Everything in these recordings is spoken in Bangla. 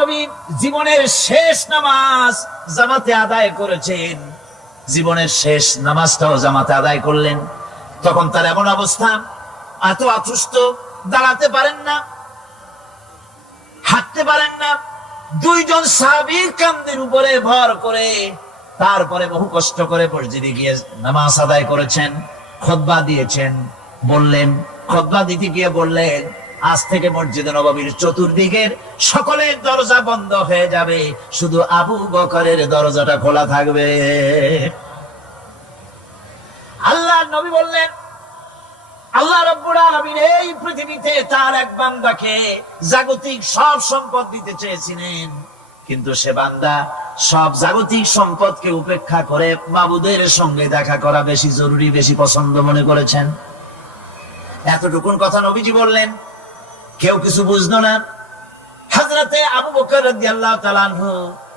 নবী জীবনের শেষ নামাজ জামাতে আদায় করেছেন, জীবনের শেষ নামাজটাও জামাতে আদায় করলেন। তখন তার এমন অবস্থা, এত অসুস্থ, দাঁড়াতে পারেন না, হাঁটতে পারেন না। দুইজন সাহাবীর কাঁধের উপরে ভর করে তারপরে বহু কষ্ট করে মসজিদে গিয়ে নামাজ আদায় করেছেন, খুতবা দিয়েছেন। বললেন, খুতবা দিতে গিয়ে বললেন, আজ থেকে মসজিদে নববীর চতুর্দিকের সকলের দরজা বন্ধ হয়ে যাবে, শুধু আবু বকরের দরজাটা খোলা থাকবে। আল্লাহ নবী বললেন, আল্লাহ রাব্বুল আলামিন এই পৃথিবীতে তার এক বান্দাকে জাগতিক সব সম্পদ দিতে চেয়েছিলেন, কিন্তু সে বান্দা সব জাগতিক সম্পদকে উপেক্ষা করে মাবুদের সঙ্গে দেখা করা বেশি জরুরি, বেশি পছন্দ মনে করেছেন। এতটুকুন কথা নবীজি বললেন, কেউ কিছু বুঝলো না। হযরতে আবু বকর রাদিয়াল্লাহু তাআলা আনহু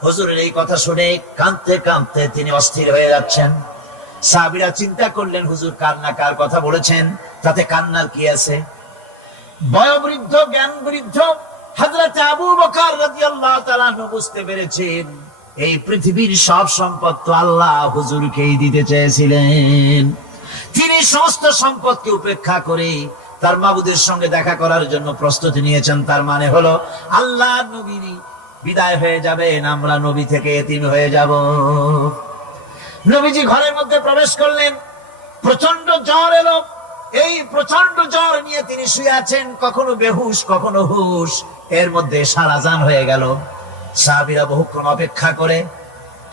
হুজুরের এই কথা শুনে কাঁদতে কাঁদতে তিনি অস্থির হয়ে যাচ্ছেন। সাহাবীরা চিন্তা করলেন, হুজুর কান্না কার কথা বলেছেন, তাতে কান্নার কি আছে? বয়োবৃদ্ধ, জ্ঞান বৃদ্ধ হযরতে আবু বকর রাদিয়াল্লাহু তাআলা আনহু বুঝতে পেরেছেন, এই পৃথিবীর সব সম্পদ তো আল্লাহ হুজুরকেই দিতে চেয়েছিলেন। তিনি সমস্ত সম্পদকে উপেক্ষা করে তার মাবুদের সঙ্গে দেখা করার জন্য প্রস্তুতি নিয়েছেন। তার মানে হলো আল্লাহ নবী বিদায় হয়ে যাবেন, আমরা নবী থেকে এতিম হয়ে যাব। নবীজি ঘরের মধ্যে প্রবেশ করলেন, প্রচন্ড জ্বর এলো। এই প্রচন্ড জ্বর নিয়ে তিনি শুয়ে আছেন, কখনো বেহুশ কখনো হুশ। এর মধ্যে সারাজান হয়ে গেল। সাহাবীরা বহুক্ষণ অপেক্ষা করে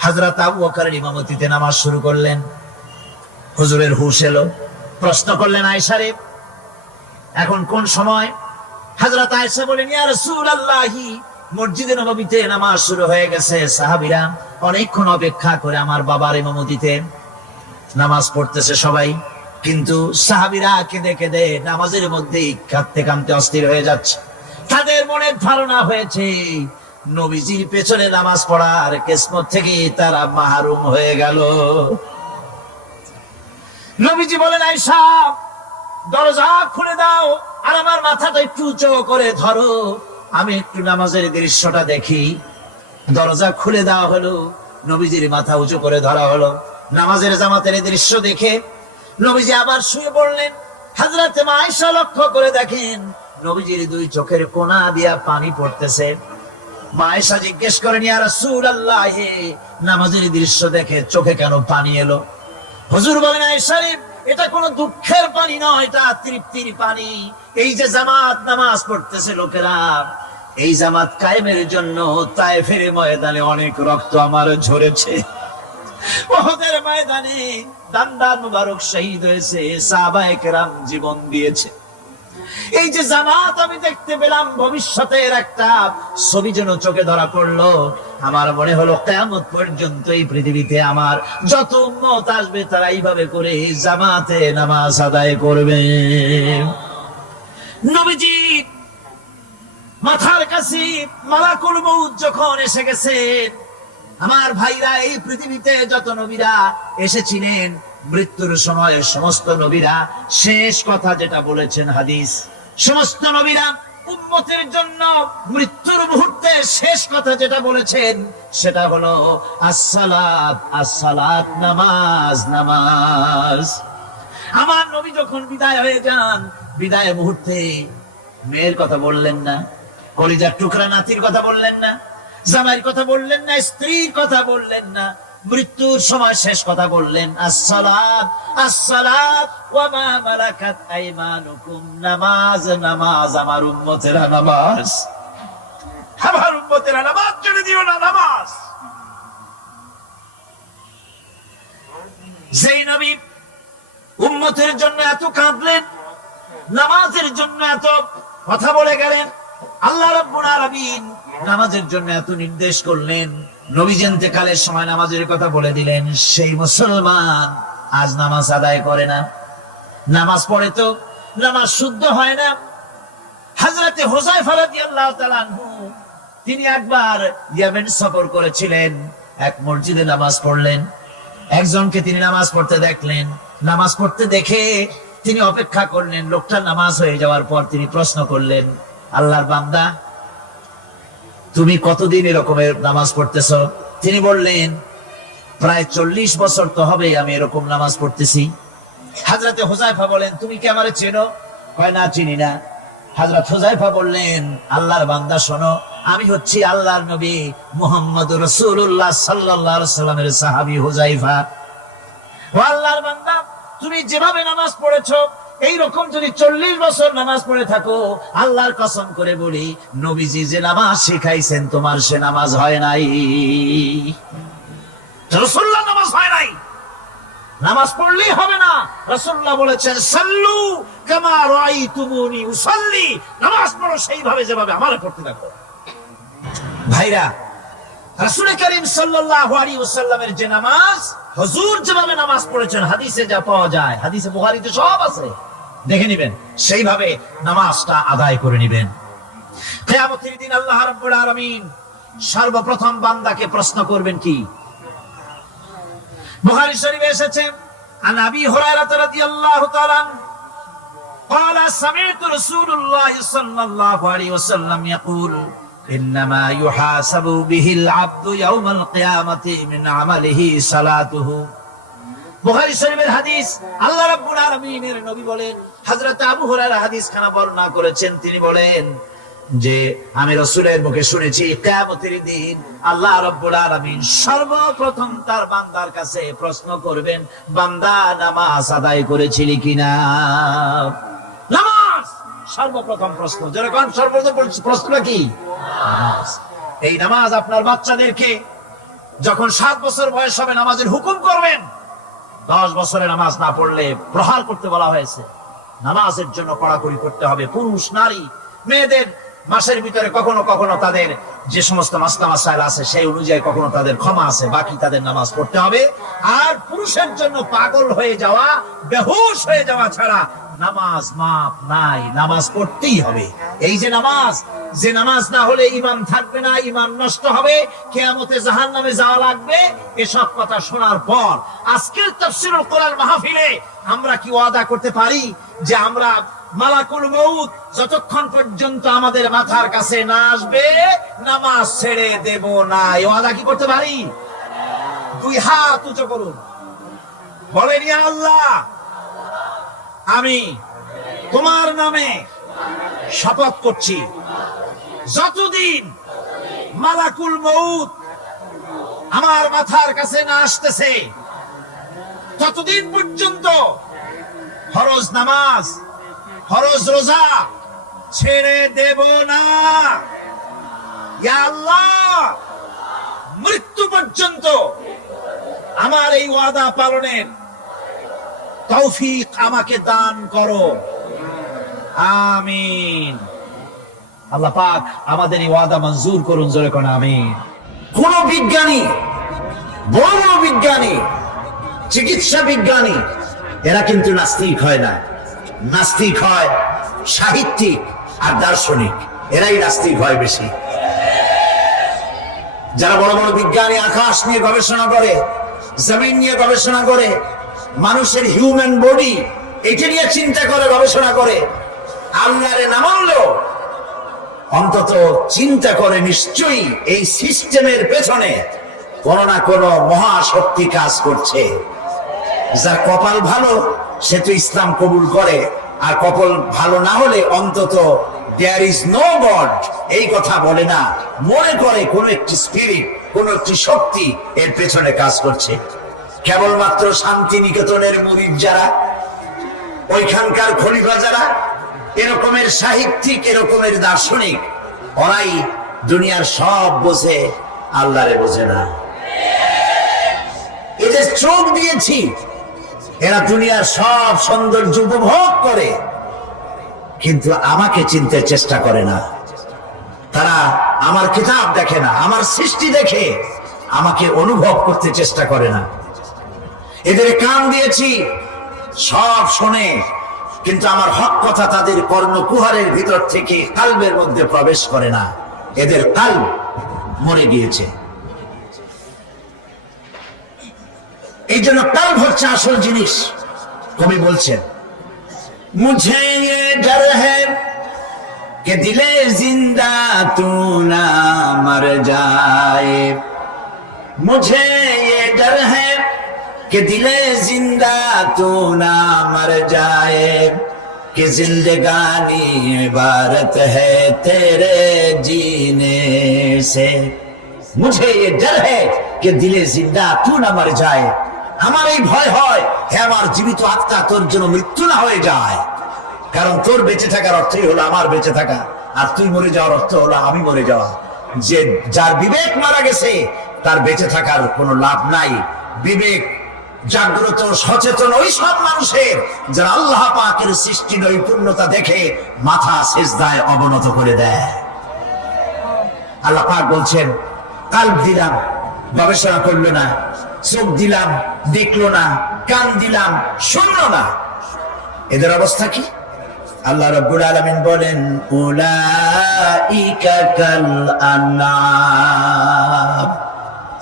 হযরত আবু বকরের ইমামতিতে নামাজ শুরু করলেন। হুজুরের হুশ এলো, প্রশ্ন করলেন, আয়েশা রে, এখন কোন সময়? হযরত আয়েশা বলেন, ইয়া রাসূলুল্লাহি, মসজিদে নববীতে নামাজ শুরু হয়ে গেছে। সাহাবীরা অনেকক্ষণ অপেক্ষা করে আমার বাবার ইমামতিতে নামাজ পড়তেছে সবাই, কিন্তু সাহাবীরা কেঁদে কেঁদে নামাজের মধ্যেই কাঁদতে কাঁদতে অস্থির হয়ে যাচ্ছে। তাদের মনে ধারণা হয়েছে নবীজির পেছনে নামাজ পড়ার কিসমত থেকে তারা মাহরুম হয়ে গেল। নবীজি বলেন, আয়েশা, দরজা খুলে দাও আর আমার মাথাটা একটু উঁচু করে ধরো, আমি একটু নামাজের দৃশ্যটা দেখি। দরজা খুলে দেওয়া হলো, নবীজির মাথা উঁচু করে ধরা হলো। নামাজের জামাতের দৃশ্য দেখে নবীজি আবার শুয়ে পড়লেন। হযরতে আয়েশা লক্ষ্য করে দেখেন নবীজির দুই চোখের কোনা দিয়া পানি পড়তেছে। মা আয়েশা জিজ্ঞেস করেন, ইয়া রাসূলুল্লাহ, নামাজের দৃশ্য দেখে চোখে কেন পানি এলো? হুজুর বলেন, আয়েশা রে, এটা কোনো দুঃখের পানি নয়, এটা তৃপ্তির পানি। এই যে জামাত নামাজ পড়তেছে লোকেরা, এই জামাত কায়েমের জন্য তায়েফের ময়দানে অনেক রক্ত আমার ঝরেছে, উহুদের ময়দানে দান্দান মুবারক শহীদ হয়েছে, সাহাবায়ে কেরাম জীবন দিয়েছে। এই যে জামাত আমি দেখতে পেলাম, ভবিষ্যতের একটা ছবি যেন চোখে ধরা পড়লো। আমার মনে হলো কিয়ামত পর্যন্ত এই পৃথিবীতে আমার যত উম্মত আসবে তারা এইভাবে করে জামাতে নামাজ আদায় করবে। নবীজি মাথার কাছে মালাকুল মউত যখন এসে গেছেন, আমার ভাইরা, এই পৃথিবীতে যত নবীরা এসেছিলেন, মৃত্যুর সময় সমস্ত নবীরা শেষ কথা যেটা বলেছেন, হাদিস, সমস্ত নবীরা উম্মতের জন্য মৃত্যুর মুহূর্তে শেষ কথা যেটা বলেছেন সেটা হলো আসসালাত, আসসালাত, নামাজ, নামাজ। আমার নবী যখন বিদায় হয়ে যান, বিদায় মুহূর্তে মেয়ের কথা বললেন না, কলিজার টুকরা নাতির কথা বললেন না, জামাইয়ের কথা বললেন না, স্ত্রীর কথা বললেন না, মৃত্যুর সময় শেষ কথা বললেন, আসসালাত, আসসালাত ওয়া মা মালাকাত আইমানুকুম, নামাজ, নামাজ, আমার উম্মতেরা নামাজ, আমার উম্মতেরা নামাজ ছেড়ে দিও না, নামাজ। যেই নবী উম্মতের জন্য এত কাঁদলেন, নামাজের জন্য এত কথা বলে গেলেন, আল্লাহ রাব্বুল আলামিন নামাজের জন্য এত নির্দেশ করলেন, নবীজি ইন্তেকালের সময় নামাজের কথা বলে দিলেন, সেই মুসলমান আজ নামাজ আদায় করে না, নামাজ পড়ে তো নামাজ শুদ্ধ হয় না। হযরতে হুযায়ফা রাদিয়াল্লাহু তাআলা আনহু, তিনি একবার ইয়েমেন সফর করেছিলেন, এক মসজিদে নামাজ পড়লেন। একজনকে তিনি নামাজ পড়তে দেখলেন, নামাজ পড়তে দেখে তিনি অপেক্ষা করলেন। লোকটা নামাজ হয়ে যাওয়ার পর তিনি প্রশ্ন করলেন, আল্লাহর বান্দা, তুমি কতদিন এরকমের নামাজ পড়তেছ? তিনি বললেন, প্রায় 40 বছর তো হবে আমি এরকম নামাজ পড়তেছি। হযরতে হুযায়ফা বলেন, তুমি কি আমারে চেনো? কয়, না, চিনি না। হযরত হুযায়ফা বললেন, আল্লাহর বান্দা শোনো, আমি হচ্ছি আল্লাহর নবী মুহাম্মদুর রাসূলুল্লাহ সাল্লাল্লাহু আলাইহি সাল্লামের সাহাবী হুযায়ফা। ও আল্লাহর বান্দা, তুমি যেভাবে নামাজ পড়েছো এইরকম যদি 40 বছর নামাজ পড়ে থাকো, আল্লাহর কসম করে বলি, নবীজি যে নামাজ শিখাইছেন তোমার সে নামাজ হয় নাই। রাসূলুল্লাহ নামাজ হয় নাই, নামাজ পড়লেই হবে না। রাসূলুল্লাহ বলেছেন, সাল্লু কামা রাআইতুমুনি উসাল্লি, নামাজ পড়ো সেইভাবে যেভাবে আমারে পড়তে দেখো। ভাইরা, রাসূল করিম সাল্লাল্লাহু আলাইহি ওয়াসাল্লামের যে নামাজ, হুজুর যেভাবে নামাজ পড়েছেন হাদিসে যা পাওয়া যায়, হাদিসে বুখারীতে সব আছে, দেখে নেবেন, সেইভাবে নামাজটা আদায় করে নেবেন। কিয়ামতের দিন আল্লাহ রাব্বুল আলামিন সর্বপ্রথম বান্দাকে প্রশ্ন করবেন কি? বুখারী শরীফে এসেছে, আন আবি হুরায়রা রাদিয়াল্লাহু তাআলা قال سمعت رسول الله صلى الله عليه وسلم يقول إنما يحاسب به العبد يوم القيامة من عمله صلاته। বুখারী শরীফের হাদিস, আল্লাহ রাব্বুল আলামিনের নবী বলেন, হযরত আবু হুরায়রা হাদিস খানা বর্ণনা করেছেন, তিনি বলেন যে আমি রাসূলের মুখে শুনেছি, কিয়ামতের দিন আল্লাহ রাব্বুল আলামিন সর্বপ্রথম তার বান্দার কাছে প্রশ্ন করবেন, বান্দা নামাজ আদায় করেছিলি কিনা? নামাজ সর্বপ্রথম প্রশ্ন। যখন সর্বপ্রথম প্রশ্নটা কি? নামাজ। এই নামাজ আপনার বাচ্চাদেরকে যখন 7 বছর বয়স হবে নামাজের হুকুম করবেন। 10 বছরে নামাজ না পড়লে প্রহার করতে বলা হয়েছে। নামাজের জন্য কড়াকড়ি করতে হবে। পুরুষ নারী মেয়েদের মাসের ভিতরে কখনো কখনো তাদের যে সমস্ত মাসলা মাসাইল আছে সেই অনুযায়ী কখনো তাদের ক্ষমা আছে, বাকি তাদের নামাজ পড়তে হবে। আর পুরুষের জন্য পাগল হয়ে যাওয়া, বেহুশ হয়ে যাওয়া ছাড়া নামাজ মাপ নাই, নামাজ পড়তেই হবে। এই যে নামাজ না হলে ঈমান থাকবে না, ঈমান নষ্ট হবে, কিয়ামতে জাহান্নামে যাওয়া লাগবে। এসব কথা শোনার পর আজকের তাফসীরুল কোরআন মাহফিলে আমরা কি ওয়াদা করতে পারি যে আমরা মালাকুল মউত যতক্ষণ পর্যন্ত আমাদের মাথার কাছে না আসবে নামাজ ছেড়ে দেব না? এই ওয়াদা কি করতে পারি? 2 হাত উঁচু করুন, বলেন, ইয়া আল্লাহ, আমি তোমার নামে শপথ করছি, যতদিন মালাকুল মউত আমার মাথার কাছে না আসতেছে ততদিন পর্যন্ত ফরজ নামাজ, ফরজ রোজা ছেড়ে দেব না। ইয়া আল্লাহ, মৃত্যু পর্যন্ত আমার এই ওয়াদা পালনের তৌফিক আমাকে দান করো, আমিন। আল্লাহ পাক আমাদের এই ওয়াদা মঞ্জুর করুন, জোরে কোন আমিন। কোন বিজ্ঞানী, বড় বিজ্ঞানী, চিকিৎসা বিজ্ঞানী, এরা কিন্তু নাস্তিক হয় না। নাস্তিক হয় সাহিত্যিক আর দার্শনিক, এরাই নাস্তিক হয় বেশি। যারা বড় বড় বিজ্ঞানী আকাশ নিয়ে গবেষণা করে, জমিন নিয়ে গবেষণা করে, মানুষের হিউম্যান বডি এটা নিয়ে চিন্তা করে, গবেষণা করে, আল্লাহরে না মানলেও অন্তত চিন্তা করে নিশ্চয়ই এই সিস্টেমের পেছনে কোন না কোন মহাশক্তি কাজ করছে। যার কপাল ভালো সে তো ইসলাম কবুল করে, আর কপাল ভালো না হলে অন্তত দেয়ার ইজ নো গড এই কথা বলে না, মনে করে কোন একটি স্পিরিট, কোন একটি শক্তি এর পেছনে কাজ করছে। কেবলমাত্র শান্তিনিকেতনের মুরিদ যারা, ওইখানকার খলিফা যারা, এরকমের সাহিত্যিক, এরকমের দার্শনিক, ওরাই দুনিয়ার সব বোঝে, আল্লাহরে বোঝে না। এদের চোখ দিয়েছি, এরা দুনিয়ার সব সৌন্দর্য উপভোগ করে, কিন্তু আমাকে চিনতে চেষ্টা করে না। তারা আমার কিতাব দেখে না, আমার সৃষ্টি দেখে আমাকে অনুভব করতে চেষ্টা করে না। এদের কান দিয়েছি, সব শোনে, কিন্তু আমার হক কথা তাদের কর্ণকুহারের ভিতর থেকে কালবের মধ্যে প্রবেশ করে না। এদের কালব মরে গিয়েছে। এই জন্য কালব হচ্ছে আসল জিনিস। কবি বলছেন, মুঝে ये डर है कि दिले जिंदा तू ना मर जाए, मुझे ये डर है कि दिले जिंदा तू ना मर जाए, कि जिंदगानी इबारत है तेरे जीने से। मुझे ये डर है कि दिले जिंदा तू ना मर जाए, আমার এই ভয় হয় হে আমার জীবিত আত্মা তোর জন্য মৃত্যু না হয়ে যায়, কারণ তোর বেঁচে থাকার অর্থই হলো আমার বেঁচে থাকা, আর তুই মরে যাওয়ার অর্থ হলো আমি মরে যাওয়া। যে যার বিবেক মারা গেছে তার বেঁচে থাকার কোনো লাভ নাই। বিবেক জাগ্রত সচেতন ওই সব মানুষের যারা আল্লাহ পাকের সৃষ্টির নৈপুণ্যতা দেখে মাথা সিজদায় অবনত করে দেয়। আল্লাহ পাক বলছেন কাল্ব দিলাম, গবেষণা করলো না, চোখ দিলাম দেখলো না, কান দিলাম শুনলো না, এদের অবস্থা কি? আল্লাহ রাব্বুল আলামিন বলেন উলাইকা কাল আনআম,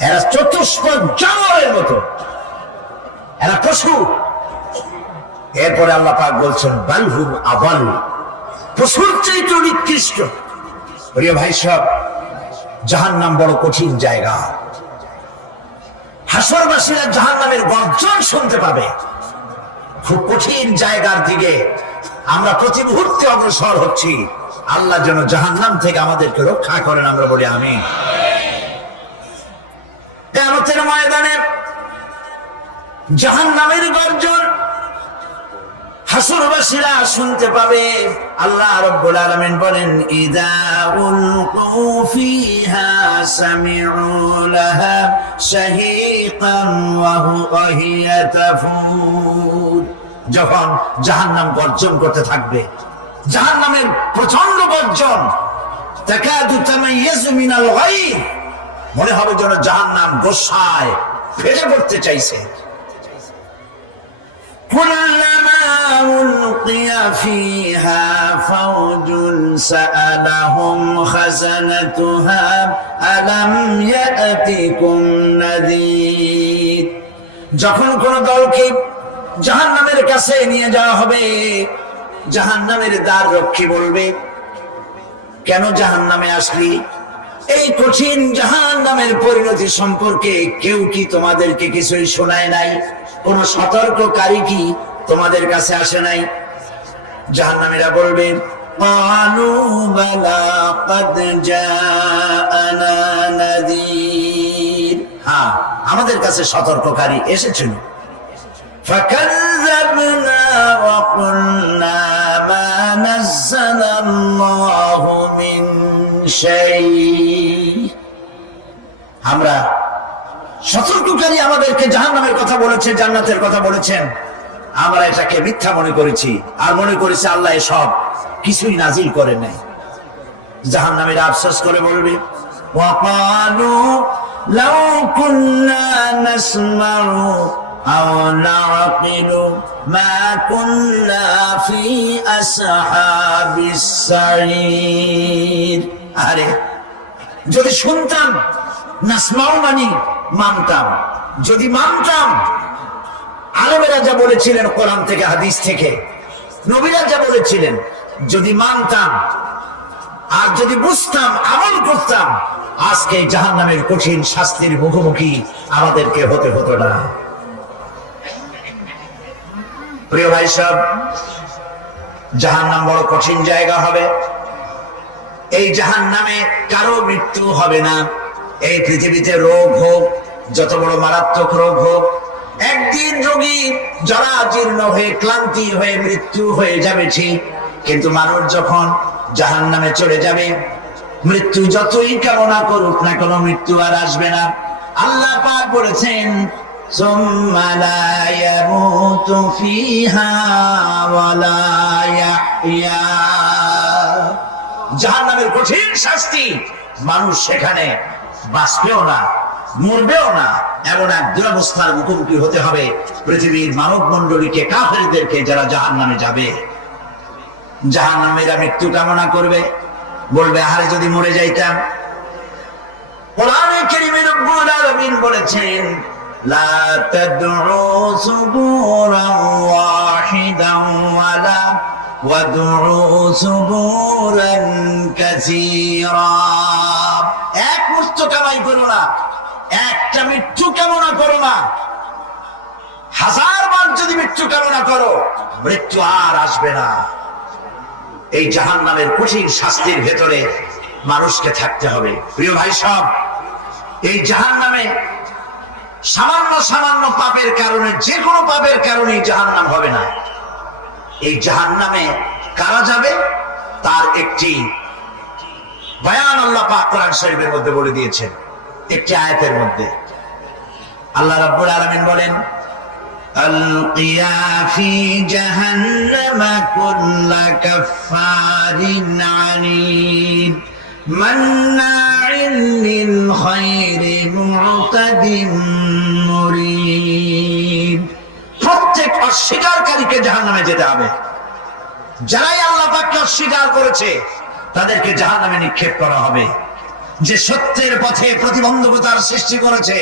এরা চতুষ্পদ জানোয়ারের মতো, এরা পশু। এরপরে আল্লাহ পাক বলছেন বালহুম আবাল, পশুর চাইতে নিকৃষ্ট। প্রিয় ভাই সব, জাহান্নাম বড় কঠিন জায়গা। হাসরবাসীরা জাহান্নামের গর্জন শুনতে পাবে। খুব কঠিন জায়গার দিকে আমরা প্রতি মুহূর্তে অগ্রসর হচ্ছি। আল্লাহ যেন জাহান্নাম থেকে আমাদেরকে রক্ষা করেন, আমরা বলি আমিন। কিয়ামতের ময়দানে জাহান্নামের গর্জন হাসরবাসীরা শুনতে পাবে। আল্লাহ রাব্বুল আলামিন বলেন ইযা উলকু ফিহা সামিউ লাহা শাহীকান ওয়া হিয়া তাফুর, যখন জাহান্নাম গর্জন করতে থাকবে, জাহান্নামের প্রচন্ড গর্জন, তাকাদু তামাইয়াজু মিনাল গায়ব, মনে হবে যেন জাহান্নাম গোসায় ফেটে পড়তে চাইছে। কুল্লামা উলকিয়া ফিহা ফাওজুন সাআলাহুম খাযানাতুহা আলাম ইয়াতিকুম নাযীর, যখন কোন দলকে জাহান্নামের কাছে নিয়ে যাওয়া হবে, জাহান্নামের দ্বার রক্ষী বলবে কেন জাহান্নামে আসলি? এই কঠিন জাহান্নামের পরিণতি সম্পর্কে কেউ কি তোমাদেরকে কিছুই শোনায় নাই? কোন সতর্ককারী কি তোমাদের কাছে আসে নাই? জাহান্নামীরা বলবে ক্বালু বালা ক্বাদ জাআনা নাযীর, হ্যাঁ আমাদের কাছে সতর্ককারী এসেছিল। ফাকাযযাবনা ওয়া কুলনা মা নাযালাল্লাহু মিন শাই, আমরা সতর্ককারী আমাদেরকে জাহান্নামের কথা বলেছে, জান্নাতের কথা বলেছেন, আমরা এটাকে মিথ্যা মনে করেছি আর মনে করেছি আল্লাহ এসব কিছুই নাজিল করে নাই। জাহান্নামীরা আফসোস করে বলবে ওয়াকালু লাউ কুন্না নাসমাউ আও নাআকিলু মা কুন্না ফি আসহাবিস সাঈর, আরে যদি শুনতাম, নাসমাউ মানে মানতাম, যদি মানতাম আলেমেরা যা বলেছিলেন কোরআন থেকে হাদিস থেকে, নবীরা যা বলেছিলেন, যদি মানতাম আর যদি বুঝতাম আমল করতাম, আজকে জাহান্নামের কঠিন শাস্তির মুখোমুখি আমাদেরকে হতে হতো না। প্রিয় ভাই সব, জাহান্নাম বড় কঠিন জায়গা হবে। এই জাহান্নামে কারো মৃত্যু হবে না। এই পৃথিবীতে রোগ হোক, যত বড় মারাত্মক রোগ হোক, একদিন রোগী জরাজীর্ণ হয়ে ক্লান্তি হয়ে মৃত্যু হয়ে যাবে ঠিক, কিন্তু মানুষ যখন জাহান্নামে চলে যাবে, মৃত্যু যতই কামনা করুক না কেন মৃত্যু আর আসবে না। আল্লাহ পাক বলেছেন সুম্মা লা ইয়ামুতু ফিহা ওয়া লা ইয়াহইয়া, জাহান্নামের কঠিন শাস্তি, মানুষ সেখানে বাঁচবেও না মরবেও না, এমন এক দুরবস্থার মুখোমুখি হতে হবে পৃথিবীর মানব মণ্ডলীকে, কাফেরদেরকে যারা জাহান্নামে যাবে। জাহান্নামীরা মৃত্যু কামনা করবে, বলবে আরে যদি মরে যাইতাম। কোরআনে কারীমে রব্বুল আলামিন বলেছেন লা তাদউ সুবুরান ওয়াহিদান ওয়ালা وادعوا ثبورا كثيرا এক মুহূর্ত কামাই করো না, একটা মৃত্যু কামনা করো না। 1000 বার যদি মৃত্যু কামনা করো, মৃত্যু আর আসবে না। এই জাহান্নামের কঠিন শাস্তির ভেতরে মানুষকে থাকতে হবে। প্রিয় ভাই সব, এই জাহান্নামে সামান্য সামান্য পাপের কারণে, যে কোনো পাপের কারণে জাহান্নাম হবে না। এই জাহান্নামে কারা যাবে তার একটি বয়ান আল্লাহ পাক কোরআন শরীফের মধ্যে বলে দিয়েছেন। একটি আয়াতের মধ্যে আল্লাহ রাব্বুল আলামিন বলেন, আলকিয়া ফি জাহান্নামা কুল্লা কাফফারিন আনিদ মান্নাইন লিল খায়রি মু'তাদিন মুরিদ। প্রত্যেক অস্বীকারীকে জাহান্নামে যেতে হবে। যারাই আল্লাহ পাককে অস্বীকার করেছে তাদেরকে জাহান্নামে নিক্ষেপ করা হবে। যে সত্যের পথে প্রতিবন্ধকতার সৃষ্টি করেছে,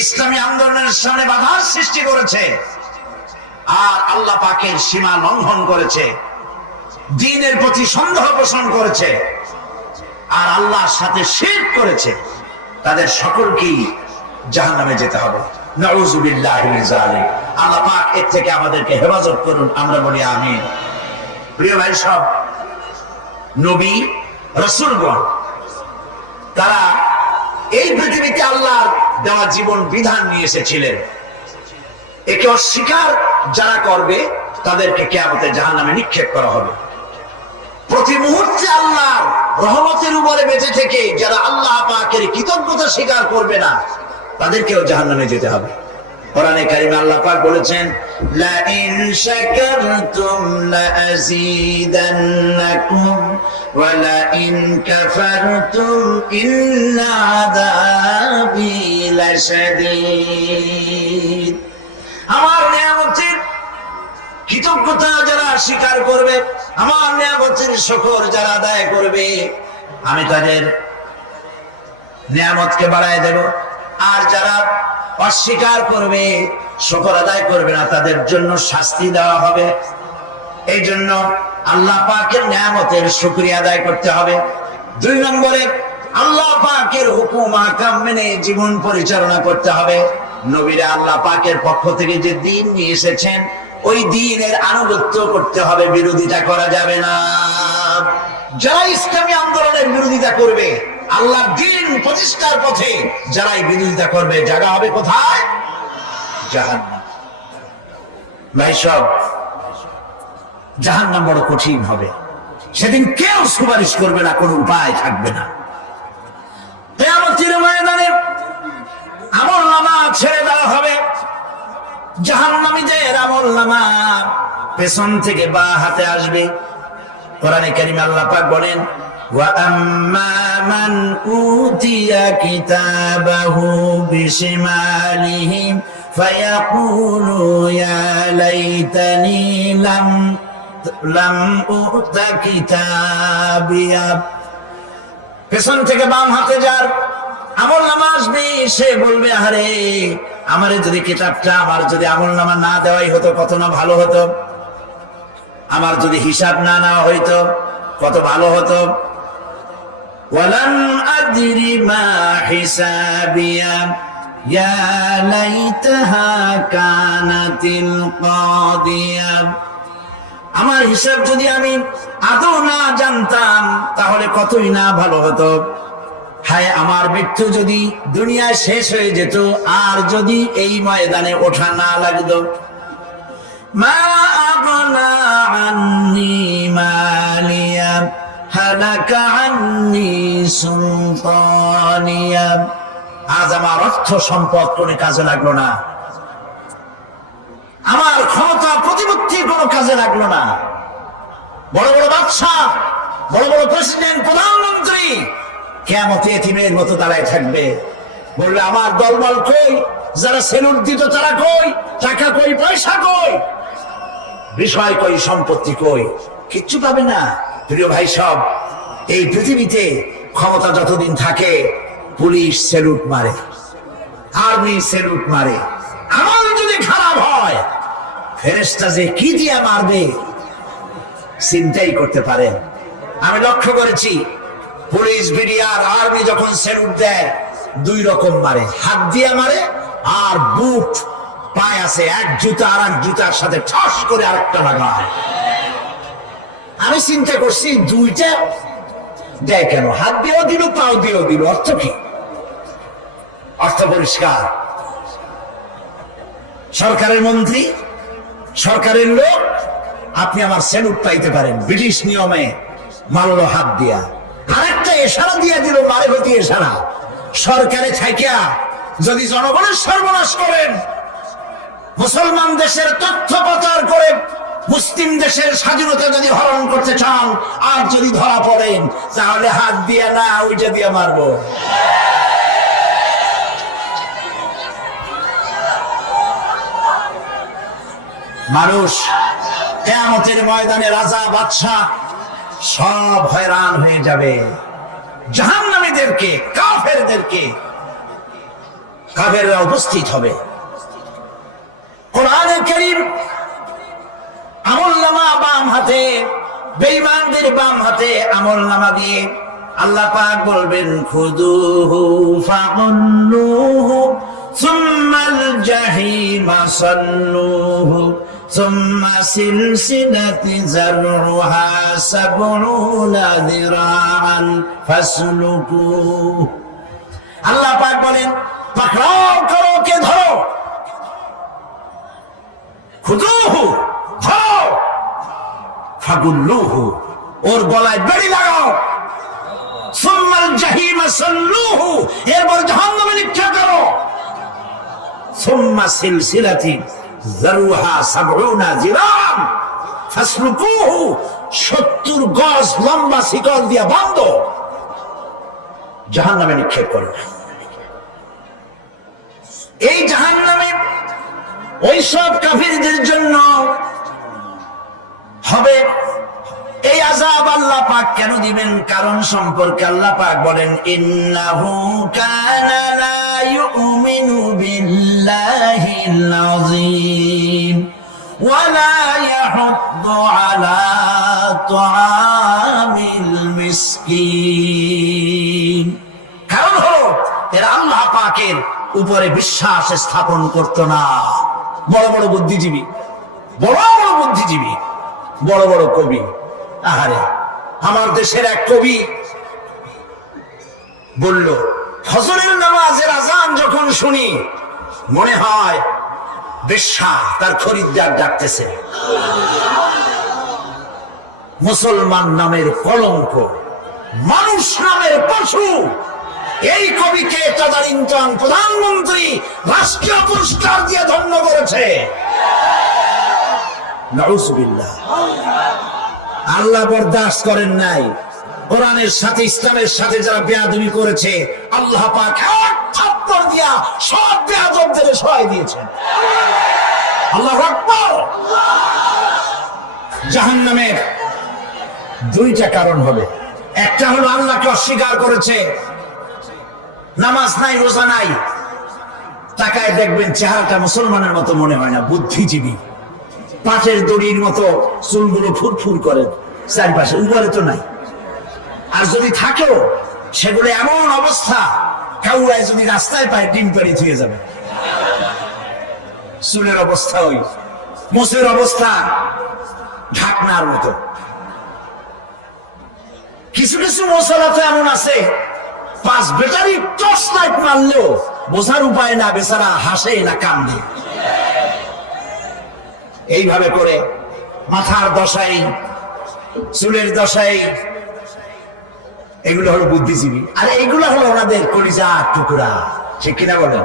ইসলামী আন্দোলনের সামনে বাধার সৃষ্টি করেছে, আর আল্লাহ পাকের সীমা লঙ্ঘন করেছে, দ্বীনের প্রতি সন্দেহ পোষণ করেছে, আর আল্লাহর সাথে শিরক করেছে, তাদের সকলকেই জাহান্নামে যেতে হবে। নাউযুবিল্লাহি মিন যালিক। আল্লাহ পাক এর থেকে আমাদেরকে হেফাজত করুন, আমরা বলি আমিন। প্রিয় ভাই সব, নবী রাসূলগণ তারা এই পৃথিবীতে আল্লাহর দেওয়া জীবন বিধান নিয়ে এসেছিলেন। একে অস্বীকার যারা করবে তাদেরকে কিয়ামতে জাহান্নামে নিক্ষেপ করা হবে। প্রতি মুহূর্তে আল্লাহর রহমতের উপরে বেঁচে থেকে যারা আল্লাহ পাকের কৃতজ্ঞতা স্বীকার করবে না তাদেরকেও জাহান্নামে যেতে হবে। কোরআনে কারিমে আল্লাহ পাক বলেছেন, লা ইন শাকারতুম লা আযীদান্নাকুম ওয়া লা ইন কাফারতুম ইন্না আযাবি লাশাদীদ। আমার নিয়ামতের কৃতজ্ঞতা যারা স্বীকার করবে, আমার নিয়ামতের শুকর যারা আদায় করবে, আমি তাদের নিয়ামতকে বাড়ায় দেব। আর যারা অস্বীকার করবে, শুকর আদায় করবে না, তাদের জন্য শাস্তি দেওয়া হবে। এই জন্য আল্লাহ পাকের নিয়ামতের শুকরিয়া আদায় করতে হবে। 2 নম্বরে আল্লাহ পাকের হুকুম আহকাম মেনে জীবন পরিচালনা করতে হবে। নবীরা আল্লাহ পাকের পক্ষ থেকে যে দ্বীন নিয়ে এসেছেন, ওই দ্বীনের আনুগত্য করতে হবে, বিরোধিতা করা যাবে না। যারা ইসলামী আন্দোলনের বিরোধিতা করবে, আল্লাহর দ্বীন প্রতিষ্ঠার পথে যারাই বিরোধিতা করবে, জায়গা হবে কোথায়? জাহান্নাম। ভাই সব, জাহান্নাম বড় কঠিন হবে। সেদিন কেউ সুপারিশ করবে না, কোনো উপায় থাকবে না। কিয়ামতের ময়দানে আমলনামা ছেড়ে দেওয়া হবে। জাহান্নামীদের আমলনামা পেছন থেকে বাঁ হাতে আসবে। কোরআনে কারিমে আল্লাহ পাক বলেন, ওয়া আম্মা মান উতিয়া কিতাবাহু বিশিমালিহি ফায়াকুলু ইয়া লাইতানি লাম উতা কিতাবিয়া। পেছন থেকে বাম হাতে যার আমলনামা আসবে, সে বলবে, আরে আমারে যদি কিতাবটা, আমার যদি আমলনামা না দেওয়াই হতো কত না ভালো হতো, আমার যদি হিসাব না নেওয়া হইতো কত ভালো হতো। ওয়ালাম আদরি মা হিসাবিয়া ইয়া লাইতাহা কানাতিল কাদিয়া। আমার হিসাব যদি আমি আদৌ না জানতাম তাহলে কতই না ভালো হতো। হায় আমার মৃত্যু যদি দুনিয়ায় শেষ হয়ে যেত, আর যদি এই ময়দানে ওঠা না লাগতো। মা আগনা আন্নি মালিয়া হালাকা আন্নি সুলতানিয়া। আজ আমার অর্থ সম্পদ কোনো কাজে লাগলো না, আমার ক্ষমতা প্রতিপত্তি কোনো কাজে লাগলো না। বড় বড় বাদশাহ, বড় বড় প্রেসিডেন্ট, প্রধানমন্ত্রী কিয়ামতে এতিমের মতো দাঁড়ায় থাকবে, বলবে আমার দলবল কই, যারা সেলুট দিত তারা কই, টাকা কই, পয়সা কই, বিষয় কই, সম্পত্তি কই, কিচ্ছু পাবে না। প্রিয় ভাই সব, এই পৃথিবীতে ক্ষমতা যতদিন থাকে পুলিশ সেলুট মারে, আর্মি সেলুট মারে। আমল যদি খারাপ হয় ফেরেশতা যে কি দিয়া মারবে চিন্তাই করতে পারেন। আমি লক্ষ্য করেছি পুলিশ, বিডিআর, আর্মি যখন স্যালুট দেয় দুই রকম মারে, হাত দিয়ে মারে আর বুট পায়ে আছে এক জুতা আর এক জুতার সাথে ঠস করে আরেকটা লাগায়। আমি চিন্তা করছি দুইটা দেয় কেন, হাত দিয়েও দিল পাও দিয়েও দিল, অর্থ কি? অর্থ পরিষ্কার। সরকারের মন্ত্রী, সরকারের লোক, আপনি আমার স্যালুট পাইতে পারেন, ব্রিটিশ নিয়মে মারলো হাত দিয়া, আরেকটা ইশারা দিয়ে দিল, মারে গতি ইশারা। সরকারে থাকিয়া যদি জনগণের সর্বনাশ করেন, মুসলমান দেশের তথ্য প্রচার করে মুসলিম দেশের স্বাধীনতা যদি হরণ করতে চান, আর যদি ধরা পড়েন, তাহলে হাত দিয়া না ওইটা দিয়ে মারবো। মানুষ কিয়ামতের ময়দানে রাজা বাদশাহ সব হয়রান হয়ে যাবে। জাহান্নামীদেরকে, কাফেরদেরকে, কাফেররা উপস্থিত হবে। কোরআনে কারীম আমলনামা বাম হাতে, বেঈমানদের বাম হাতে আমলনামা দিয়ে আল্লাহ পাক বলবেন, খুদুহু ফাগুল্লুহু সুম্মাল জাহিমা সাল্লুহু সুম্মা সিলসিলাতি যারউহা সাবউনা যিরাআন ফাসলুকুহু। আল্লাহ পাক বলেন, পাকড়াও করো, কে ধরো, খুদুহু ধরো, ফাগুল্লুহু ওর গলায় বেড়ি লাগাও, সুম্মাল জাহিমা সাল্লুহু এরপর জাহান্নামে নিক্ষেপ করো, সুম্মা সিলসিলাতি যারউহা সাবউনা যিরাআন ফাসলুকুহু 70 গজ লম্বা শিকল দিয়ে বাঁধো, জাহান্নামে নিক্ষেপ করো। এই জাহান্নামে ওই সব কাফিরদের জন্য হবে এই আযাব। আল্লাহ পাক কেন দিবেন কারণ সম্পর্কে আল্লাহ পাক বলেন, ইন্নাহু কানা লা ইউমিনু বিল্লাহিল আযীম ওয়া লা ইয়াহুদ্দু আলা তুআমিল মিসকিন। কারণ হলো এরা আল্লাহ পাকের উপরে বিশ্বাস স্থাপন করত না। বড় বড় বুদ্ধিজীবী, বড় বড় বুদ্ধিজীবী, বড় বড় কবি। আহারে, আমার দেশের এক কবি বলল, ফজরের নামাজের আযান যখন শুনি মনে হয় বেশ্যা তার খরিদ্দার ডাকতেছে। মুসলমান নামের কলঙ্ক, মানুষ নামের পশু। এই কবিকে তদানীন্তন প্রধানমন্ত্রী রাষ্ট্রীয় পুরস্কার দিয়ে ধন্য করেছে। নাউযুবিল্লাহ। আল্লাহ বরদাস্ত করেন নাই। কোরআনের সাথে ইসলামের সাথে যারা বেয়াদবি করেছে, আল্লাহ পাক এক থাপ্পড় দিয়া সব বেয়াদবদের সহায় দিয়েছেন। আল্লাহু আকবার। জাহান্নামের দুইটা কারণ হবে। একটা হলো আল্লাহকে অস্বীকার করেছে, নামাজ নাই, রোজা নাই, তাকায় দেখবেন চেহারাটা মুসলমানের মতো মনে হয় না, বুদ্ধিজীবী, পাটের দড়ির মতো চুলগুলো ফুরফুর করে চারপাশে, উপরে তো নাই। আর যদি থাকেও সেগুলো এমন অবস্থা, কাউরায় যদি রাস্তায় পায় ডিম পেড়ে ধুয়ে যাবে। চুলের অবস্থা ওই, মোষের অবস্থা ঢাকনার মতো। কিছু কিছু মশলা তো এমন আছে, 5 ব্যাটারি টর্চ লাইট মারলেও বোঝার উপায় না, বেচারা হাসে না কান্দে। এইভাবে করে মাথার দশাই, চুলের দশাই, এগুলো হলো বুদ্ধিজীবী। আর এগুলো হলো ওনাদের কলিজা টুকরা। ঠিক কিনা বলেন?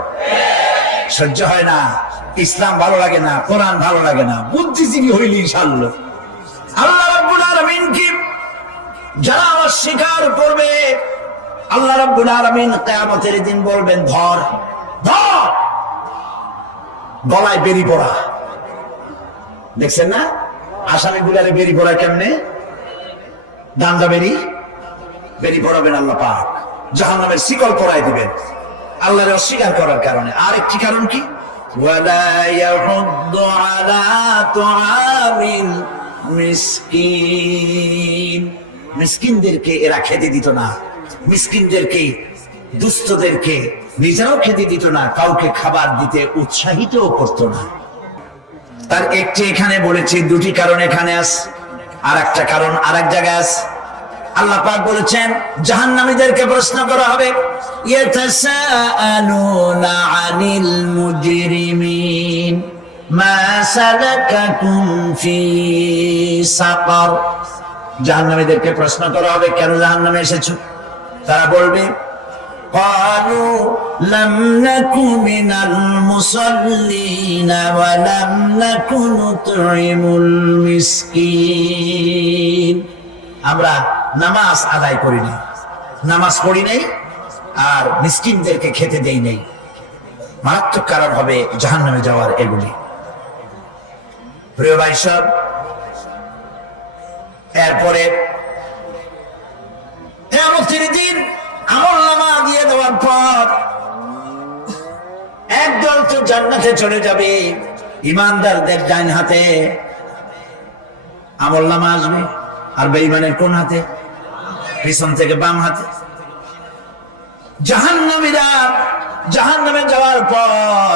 সহ্য হয় না, ইসলাম ভালো লাগে না, কোরআন ভালো লাগে না, বুদ্ধিজীবী হইলি ইনশাআল্লাহ। আল্লাহ রাব্বুল আলামিন কি যারা অস্বীকার করবে, আল্লাহ রাব্বুল আলামিন কিয়ামতের দিন বলবেন, ধর ধর, গলায় বেরি পড়া। দেখছেন না আসামি গুলারে বেরি পড়া কেমনে? গান্দা বেরি বেরি পড়াবেন আল্লাহ পাক, জাহান্নামের শিকল পরায় দিবেন আল্লাহর অস্বীকার করার কারণে। আরেকটি কারণ কি? ওয়ালা ইয়াহুদ্দু আলা তুআমিল মিসকিন, মিসকিনদেরকে এরা খেতে দিত না, মিসকিনদেরকে দুস্থদেরকে নিজেরাও খেতে দিত না, কাউকে খাবার দিতে উৎসাহিতও করত না। তার একটি এখানে বলেছি, দুটি কারণ এখানে আছে, আর একটা কারণ আর এক জায়গায় আছে। আল্লাহ পাক বলেছেন জাহান্নামীদেরকে প্রশ্ন করা হবে, ইয়াতাসাআলুনা আনিল মুজরিমিন মা সালাকাকুম ফি সাকার। জাহান্নামীদেরকে প্রশ্ন করা হবে, কেন জাহান্নামে এসেছো? তারা বলবে ক্বালু লাম নাকু মিনাল মুসাল্লিনা ওয়া লাম নাকু নুতঈমুল মিসকিন। আমরা নামাজ আদায় করি নাই, নামাজ পড়ি নাই, আর মিসকিনদেরকে খেতে দেই নাই। মারাত্মক কারণ হবে জাহান্নামে যাওয়ার এগুলি। প্রিয় ভাই সব, এরপরে কিয়ামতের দিন আমলনামা দিয়ে দেওয়ার পর একদল তো জান্নাতে চলে যাবে, ইমানদারদের ডান হাতে আমলনামা আসবে, আর বেঈমানের কোন হাতে? পিছন থেকে বাম হাতে। জাহান্নামীরা জাহান্নামে যাওয়ার পর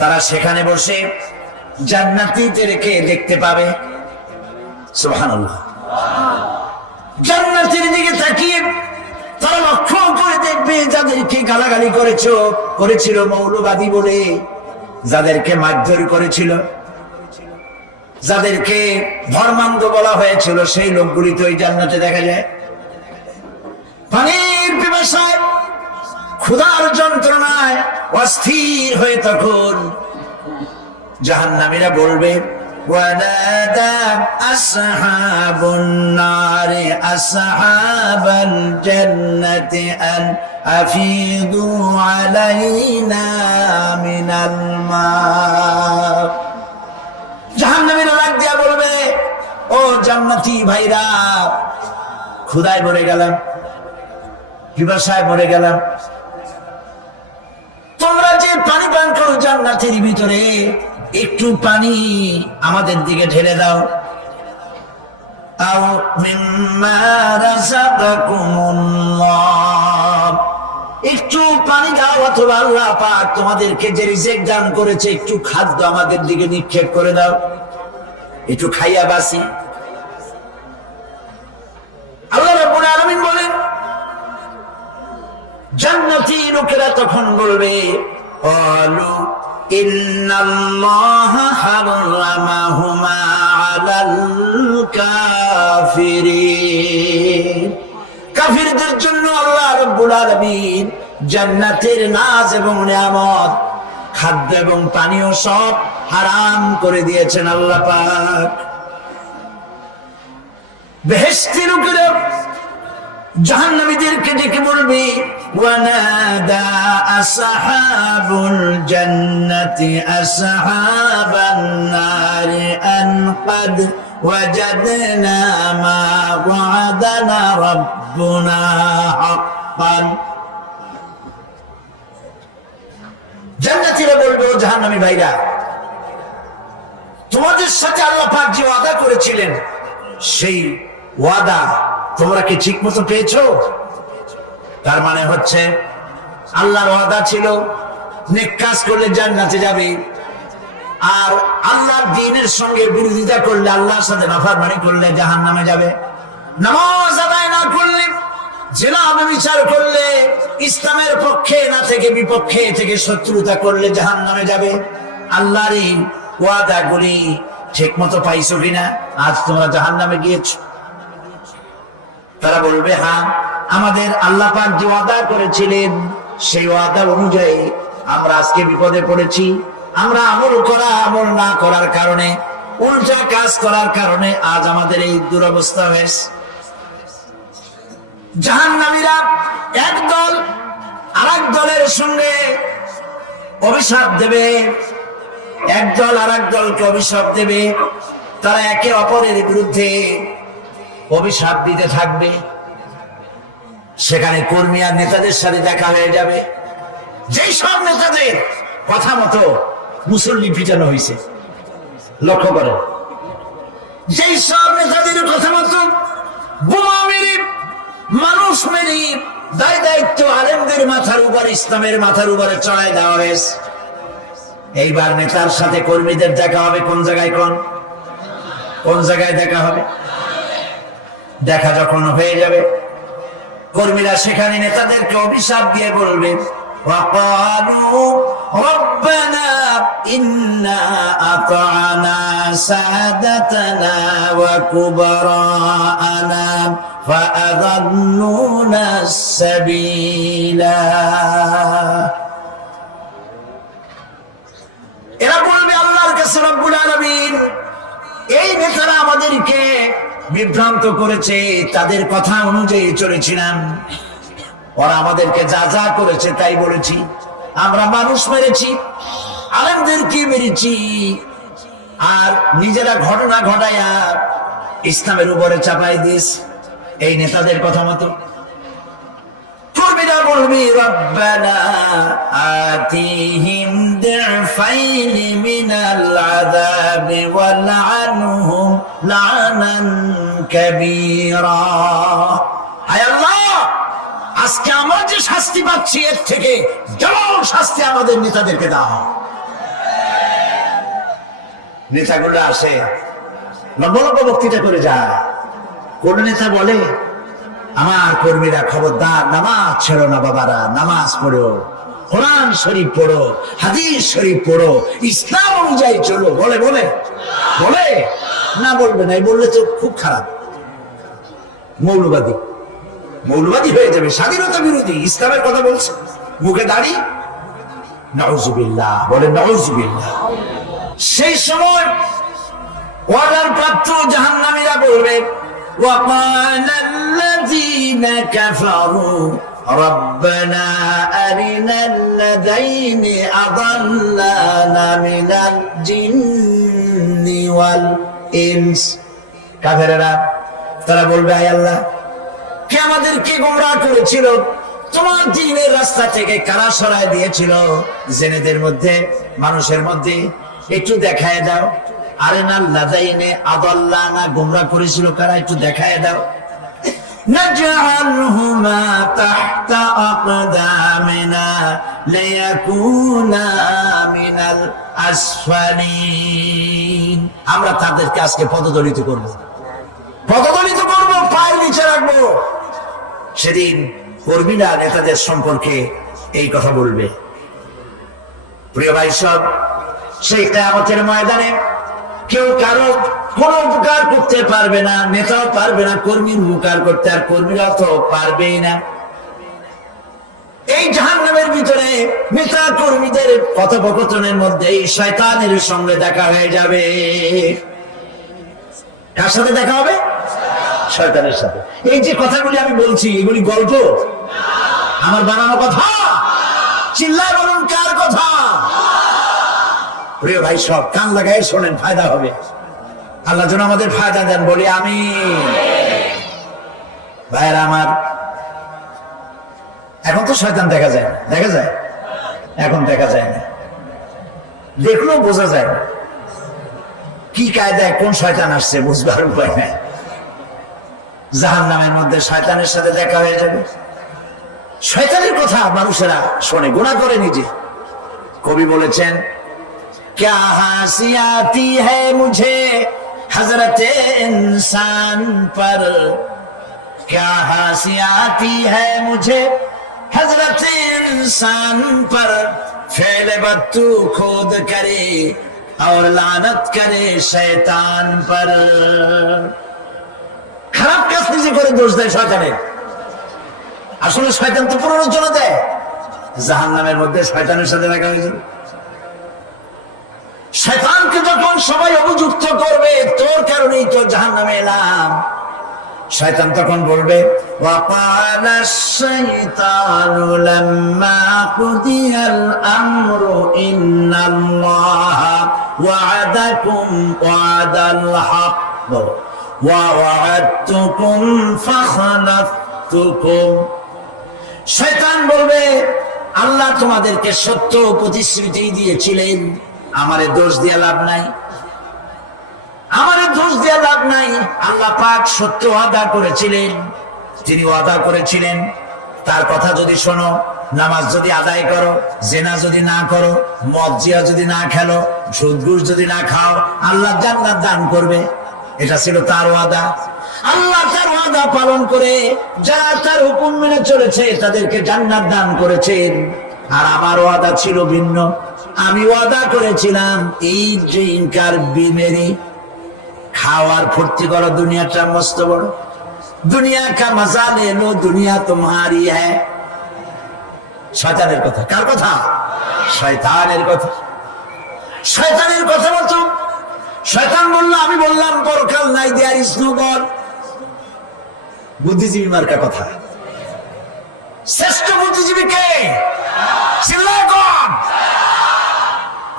তারা সেখানে বসে জান্নাতীদেরকে দেখতে পাবে। সুবহানাল্লাহ। জান্নাতের দিকে তাকিয়ে তারা লক্ষ্য করে দেখবে যাদেরকে গালাগালি করেছিল মৌলবাদী বলে, যাদেরকে মারধর করেছিল, যাদেরকে ধর্মান্ধ বলা হয়েছিল, সেই লোকগুলি তো এই জান্নাতে দেখা যায়। পানির পিপাসায়, ক্ষুধার যন্ত্রণায় অস্থির হয়ে তখন জাহান্নামীরা বলবে ওয়ানাদা আসহাবুন নারি আসহাবাল জান্নাতি আন আফিদু আলাইনা মিনাল মা। জাহান্নামীরা ডাক দিয়া বলবে, ও জান্নাতি ভাইরা, ক্ষুধায় মরে গেলাম, পিপাসায় মরে গেলাম, তোমরা যে পানি পান করো জান্নাতের ভিতরে, একটু পানি আমাদের দিকে ঢেলে দাও। আও মিম্মা রাযাকাকুমুল্লাহ, একটু পানি দাও, অথবা আল্লাহ পাক তোমাদেরকে যে রিজিক দান করেছে একটু খাদ্য আমাদের দিকে নিক্ষেপ করে দাও, একটু খাইয়া বাসি। আল্লাহ রাব্বুল আলামিন বলেন, জান্নাতি লোকেরা তখন বলবে ক্বালু ইন্নাল্লাহা হারামাহুমা আলাল কাফিরিন। কাফিরদের জন্য আল্লাহ রাব্বুল আলামিন জান্নাতের নাজ এবং নিয়ামত, খাদ্য এবং পানীয় সব হারাম করে দিয়েছেন আল্লাহ পাক। বেহেশতি লোকেরা জাহান্নামীদেরকে ডেকে বলবে ওয়ানাদা আসহাবুল জান্নাতি আসহাবান নারি আন ক্বাদ ওয়াজাদনা মা ওয়া'দানা রাব্বুনা হাক্কান। জান্নাতীরা বলবে, ও জাহান্নামী ভাইরা, তোমাদের সাথে আল্লাহ পাক যে ওয়াদা করেছিলেন সেই ওয়াদা তোমরা কি ঠিক মতো পেয়েছো? তার মানে হচ্ছে আল্লাহর ওয়াদা ছিল নেক কাজ করলে জান্নাতে যাবে, আর আল্লাহর দ্বীনের সঙ্গে বিরোধিতা করলে, আল্লাহর সাথে নাফরমানি করলে জাহান্নামে যাবে। নামাজ আদায় না করলে, জিনা ব্যভিচার করলে, ইসলামের পক্ষে না থেকে বিপক্ষে থেকে শত্রুতা করলে জাহান্নামে যাবে। আল্লাহর এই ওয়াদাগুলি ঠিক মতো পাইছো কিনা? আজ তোমরা জাহান্নামে গিয়েছো। তারা বলবে, হ্যাঁ, আমাদের আল্লাহ পাক যে ওয়াদা করেছিলেন সেই ওয়াদা অনুযায়ী আমরা আজকে বিপদে পড়েছি। আমরা আমল না করার কারণে, উল্টা কাজ করার কারণে আজ আমাদের এই দুরবস্থা হয়েছে। জাহান্নামীরা একদল আরেক দলের সঙ্গে অভিশাপ দেবে, একদল আরেক দলকে অভিশাপ দেবে। তারা একে অপরের বিরুদ্ধে অভিশাপ দিতে থাকবে। সেখানে কর্মী আর নেতাদের সাথে দেখা হয়ে যাবে। যেই সব নেতাদের কথা মতো মুসল্লি পিটানো হয়েছে, লক্ষ্য করেন, যেই সব নেতাদের কথা মতো বোমা মেরে মানুষ মেরে দায় দায়িত্ব আলেমদের মাথার উপর, ইসলামের মাথার উপরে চড়াই দেওয়া হয়েছে। এইবার নেতার সাথে কর্মীদের দেখা হবে কোন জায়গায়, কোন জায়গায় দেখা হবে? দেখা যখন হয়ে যাবে, কর্মীরা সেখানে নেতাদেরকে অভিশাপ দিয়ে বলবে, وقالوا ربنا إنا أطعنا سادتنا وكبراءنا فأضلونا السبيلا। এরা বলবে আল্লাহর কাছে, রব্বুল আলামিন, এই নেতারা আমাদেরকে বিভ্রান্ত করেছে, তাদের কথা অনুযায়ী চলেছিলাম, ওরা আমাদেরকে যা যা করেছে তাই বলেছি, আমরা মানুষ মেরেছি, আলেমদেরকে মেরেছি, আর নিজেরা ঘটনা ঘটায়া ইসলামের উপরে চাপাই দিস এই নেতাদের কথা মতো। কর্মীরা বলবি, রব্বানা আতিহিম দিফাইনি মিনাল আযাবি ওয়ালআনহুম লানান কাবীরা। হায় আল্লাহ, আজকে আমরা যে শাস্তি পাচ্ছি এর থেকে জঘন্য শাস্তি আমাদের নেতাদেরকে দাও। নেতাগুলো আসে লম্বা লম্বা বক্তৃতা করে যায়। কোন নেতা বলে, আমার কর্মীরা খবরদার, নামাজ ছেড়ো না বাবারা, নামাজ পড়ো, কোরআন শরীফ পড়ো, হাদিস শরীফ পড়ো, ইসলাম অনুযায়ী চলো। বলে বলে বলে না, বলবে না, বললে তো খুব খারাপ, মৌলবাদী মৌলবাদী হয়ে যাবে, স্বাধীনতা বিরোধী, ইসলামের কথা বলছে, মুখে দাড়ি। নাউজুবিল্লাহ, বলে নাউজুবিল্লাহ। সেই সময় ওয়াদার প্রাপ্ত জাহান্নামীরা বলবে, وقال الذين كفروا ربنا أرنا الذين أضلانا من الجن والإنس। কাফেররা তারা বলবে, আয় আল্লাহ, কে আমাদেরকে গোমরাহ করেছিল, তোমার দ্বীনের রাস্তা থেকে কারা সরায় দিয়েছিল, জেনেদের মধ্যে, মানুষের মধ্যে একটু দেখায় দাও। আরেনাল লাদাইনে আদাল্লানা, গোমরাহ করেছিল কারা, একটু দেখায় দাও। নাজআলহুমা তাহতা আকদামিনা লিয়াকুনা মিনাল আসফালিন। আমরা তাদেরকে আজকে পদদলিত করব, পদদলিত করব, পায়ের নিচে রাখবো। সেদিন কর্মীরা নেতাদের সম্পর্কে এই কথা বলবে। প্রিয় ভাই সব, সেই কিয়ামতের ময়দানে কেউ কারো কোনো উপকার করতে পারবে না, নেতাও পারবে না কর্মীর উপকার করতে, আর কর্মীরা তো পারবেই না। এই জাহান্নামের ভিতরে নেতা কর্মীদের কথোপকথনের মধ্যে শয়তানের সঙ্গে দেখা হয়ে যাবে। কার সাথে দেখা হবে? শয়তানের সাথে। এই যে কথাগুলি আমি বলছি, এগুলি গল্প, আমার বানানো কথা? চিল্লায় বলুন, কার কথা? প্রিয় ভাই সব, কান লাগাই শোনেন, ফায়দা হবে। আল্লাহ যেন আমাদের ফায়দা দেন, বলি আমিন। ভাইয়েরা আমার, এখন তো শয়তান দেখা যায় না, দেখা যায়? এখন দেখা যায় না, দেখলেও বোঝা যায় না কি কায়দায় কোন শয়তান আসছে, বুঝবার উপায় নাই। জাহান্নামের মধ্যে শয়তানের সাথে দেখা হয়ে যাবে। শয়তানের কথা মানুষেরা শোনে, গুনাহ করে নিজে। কবি বলেছেন, क्या हंसी आती है मुझे हजरत इंसान पर, क्या हंसी आती है मुझे हजरत इंसान पर, फेल बद्दू खुद करे और लानत करे शैतान पर। খারাপ কাজ নিজে করে দোষ দেয় শয়তানের। আসলে শয়তান তো প্ররোচনা দেয়। জাহান্নামের মধ্যে শয়তানের সাথে দেখা হয়েছে। শয়তানকে যখন সবাই অভিযুক্ত করবে, তোর কারণেই তো জাহান্নামে এলাম, শয়তান তখন বলবে, وَقَالَ الشَّيْطَانُ لَمَّا قُضِيَ الْأَمْرُ إِنَّ اللَّهَ وَعَدَكُمْ وَعْدَ الْحَقِّ وَوَعَدتُّكُمْ فَخَلَفْتُكُمْ। শয়তান বলবে, আল্লাহ তোমাদেরকে সত্য প্রতিশ্রুতি দিয়েছিলেন, আমারে দোষ দিয়ে লাভ নাই, আমারে দোষ দিয়ে লাভ নাই। আল্লাহ পাক সত্য ওয়াদা করেছিলেন, তিনি ওয়াদা করেছিলেন তার কথা যদি শোনো, নামাজ যদি আদায় করো, জেনা যদি না করো, মদ জিয়া যদি না খেলো, সুদ ঘুষ যদি না খাও, আল্লাহ জান্নাত দান করবে। এটা ছিল তার ওয়াদা। আল্লাহ তার ওয়াদা পালন করে যারা তার হুকুম মেনে চলেছে তাদেরকে জান্নাত দান করেছেন। আর আমার ওয়াদা ছিল ভিন্ন। আমি ওয়াদা করেছিলাম এই ড্রিঙ্ক আর বিমেরি খাওয়ার ফুর্তি করো, দুনিয়াটা মস্ত বড়, দুনিয়া কা মজা লে লো, দুনিয়া তোমারি হ্যায়। শয়তানের কথা। কার কথা? শয়তানের কথা। শয়তানের কথা বলছো। শয়তান বললো, আমি বললাম পরকাল নাই, দেয়ার ইজ নো গড। বুদ্ধিজীবী মার্কা কথা। শ্রেষ্ঠ বুদ্ধিজীবী কে?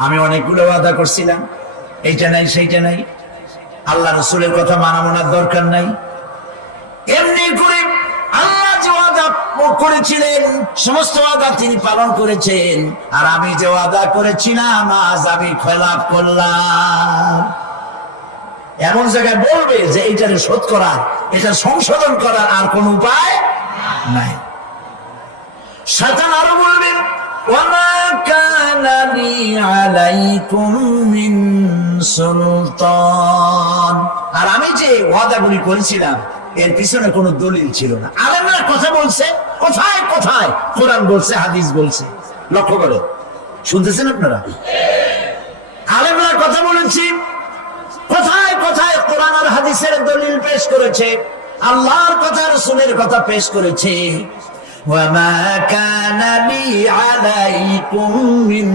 আমি অনেকগুলো ওয়াদা করছিলাম, এইটা নাই সেইটা নাই, আল্লাহ রসুলের কথা মানা মানার দরকার নাই। এমনি করে আল্লাহ যে ওয়াদা করেছিলেন সমস্ত ওয়াদা তিনি পালন করেছেন। আর আমি যে ওয়াদা করেছিলাম আজ আমি খেলাপ করলাম। এমন জায়গায় বলবে যে এইটারে শোধ করার, এটা সংশোধন করার আর কোন উপায় নাই। শয়তান আরো বলবেন, ওয়ামা কানা লি আলাইকুম মিন সুলতান। আর আমি যে ওয়াদাগুলি করেছিলাম এর পিছনে কোনো দলিল ছিল না। আলেমরা কথা বলছে, কোথায় কোথায় কোরআন বলছে, হাদিস বলছে। লক্ষ্য করে শুনতেছেন আপনারা? আলেমরা কথা বলেছি, কোথায় কোথায় কোরআন আর হাদিসের দলিল পেশ করেছে, আল্লাহর কথা রাসূলের কথা পেশ করেছে। ওয়ামা কানা লি আলাইকুম মিন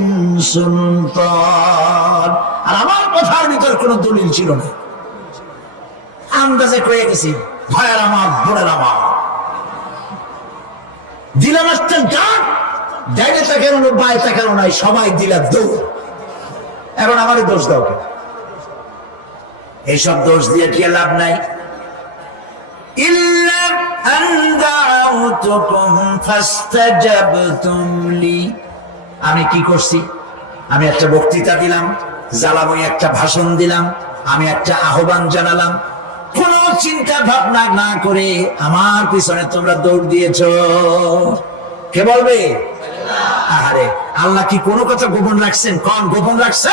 সুলতান। আর আমার কথার ভিতর কোনো দলিল ছিল না, আন্দাজে কয়ে গেছি, ভয়ের আমার বোনের আমার দিলাম একটা ডাক, ডাইনে তাকানো বাই তাকানো নাই, সবাই দিলা দৌড়। এখন আমারই দোষ দাও কেন? এইসব দোষ দিয়ে কি লাভ নাই। ইল্লা আন দাউতুকুম ফাস্তাজাবতুম লি। আমি কি করছি? আমি একটা বক্তৃতা দিলাম, জ্বালাময়ী একটা ভাষণ দিলাম, আমি একটা আহ্বান জানালাম, কোন চিন্তা ভাবনা না করে আমার পিছনে তোমরা দৌড় দিয়েছ। কে বলবে? আরে আল্লাহ কি কোনো কথা গোপন রাখছেন? কোন গোপন রাখছে?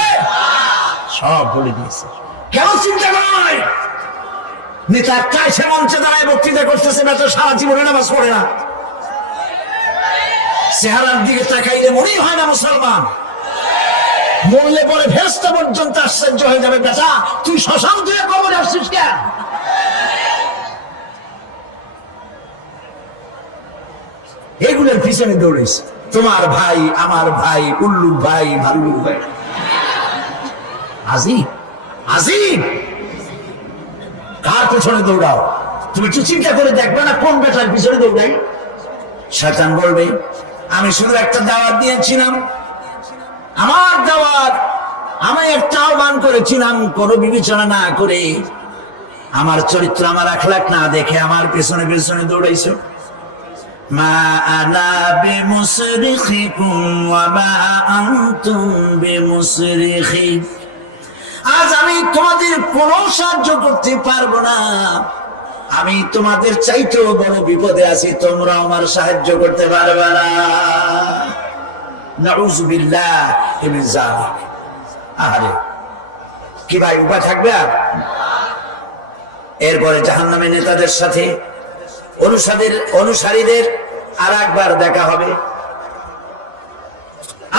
সব বলে দিয়েছে। কেন চিন্তা নয়? নেতা কাছে মঞ্চে দাঁড়ায় বক্তৃতা করতেছে, বেটা সারা জীবনে নামাজ পড়ে না, চেহারার দিকে তাকাইলে মনেই হয় না মুসলমান। মরলে পরে ফেরেশতা পর্যন্ত আশ্চর্য হয়ে যাবে, বেটা তুই শ্মশান থেকে কবরে আসছিস কেন? এগুলোর পিছনে দৌড়িস। তোমার ভাই, আমার ভাই, উল্লুক ভাই, ভাল্লুক ভাই, আজিব আজিব। কার পিছনে দৌড়াও? তুমি একটু চিন্তা করে দেখবে না কোন বেটার পিছনে দৌড়াই? শয়তান বলবে, আমি শুধু একটা দাওয়াত দিয়েছিলাম, আমার দাওয়াত, আমি একটা আহ্বান করেছিলাম, কোনো বিবেচনা না করে, আমার চরিত্র, আমার আখলাক না দেখে আমার পেছনে পেছনে দৌড়াইছো। মা আনা বিমুসরিখিকুম ওয়া মা আনতুম বিমুসরিখি। আজ আমি তোমাদের কোনো সাহায্য করতে পারবো না। আমি তোমাদের চাইতেও বড় বিপদে আছি, তোমরা আমার সাহায্য করতে পারবে না। নাউযুবিল্লাহি মিন যালিক। আরে কি ভাই উপায় থাকবে? আর এরপরে জাহান্নামী নেতাদের সাথে অনুসারীদের আর একবার দেখা হবে।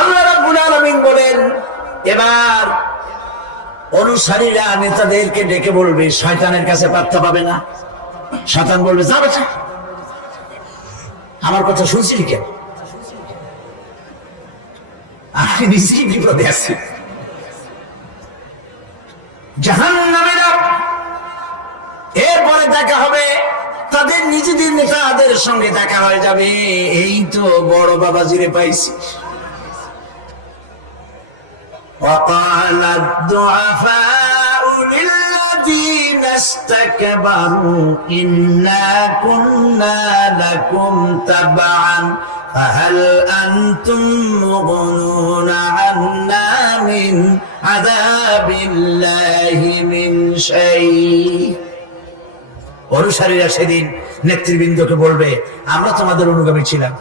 আল্লাহ রাব্বুল আলামিন বলেন, এবার অনুসারীরা নেতাদেরকে ডেকে বলবে, শয়তানের কাছে পাত্তা পাবে না। শয়তান বলবে, যা বেটা, আমার কথা শুনছিলি কেন? আমি নিজেই বিপদে আছি। জাহান্নামীরা এরপরে দেখা হবে, তাদের নিজেদের নেতাদের সঙ্গে দেখা হয়ে যাবে। এই তো বড় বাবাজিরে পাইছি। وقال الضعفاء للذين استكبروا إنا كنا لكم تبعا فهل أنتم مغنون عنا من عذاب الله من শাই। অনুসারীরা সেদিন নেতৃবৃন্দকে বলবে, আমরা তোমাদের অনুগামী ছিলাম,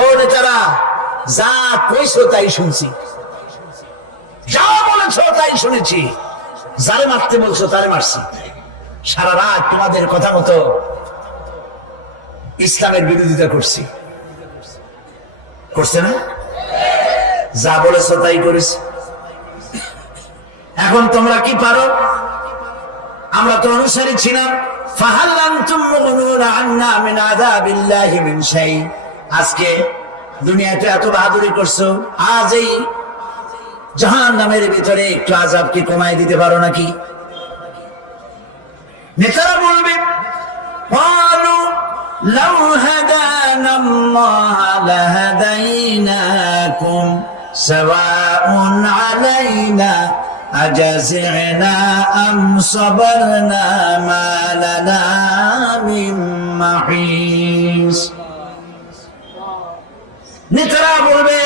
ও নেতারা, যা কইছো তাই শুনছি, যা বলেছো তাই শুনেছি, যারে মারতে বলছো তারে মারছি, সারা রাত তোমাদের কথা মতো ইসলামের বিরোধিতা করছি। করছে না? যা বলেছো তাই করেছি। এখন তোমরা কি পারো? আমরা তো অনুসারী ছিলাম। ফাহাল আনতুম মুগনুনা আন্না মিন আযাবিল্লাহি মিন শাই। আজকে দুনিয়াতে এত বাহাদুরি করছো, আজ এই জাহান্নামের ভিতরে একটু আযাব কি কমাই দিতে পারো নাকি? নেতারা বলবে, ক্বালু লাউ হাদানাল্লাহু লাহাদাইনাকুম সাওয়াউন আলাইনা আজাযিনা আম সাবারনা মা লানা মিন মাহিস। নেতারা বলবে,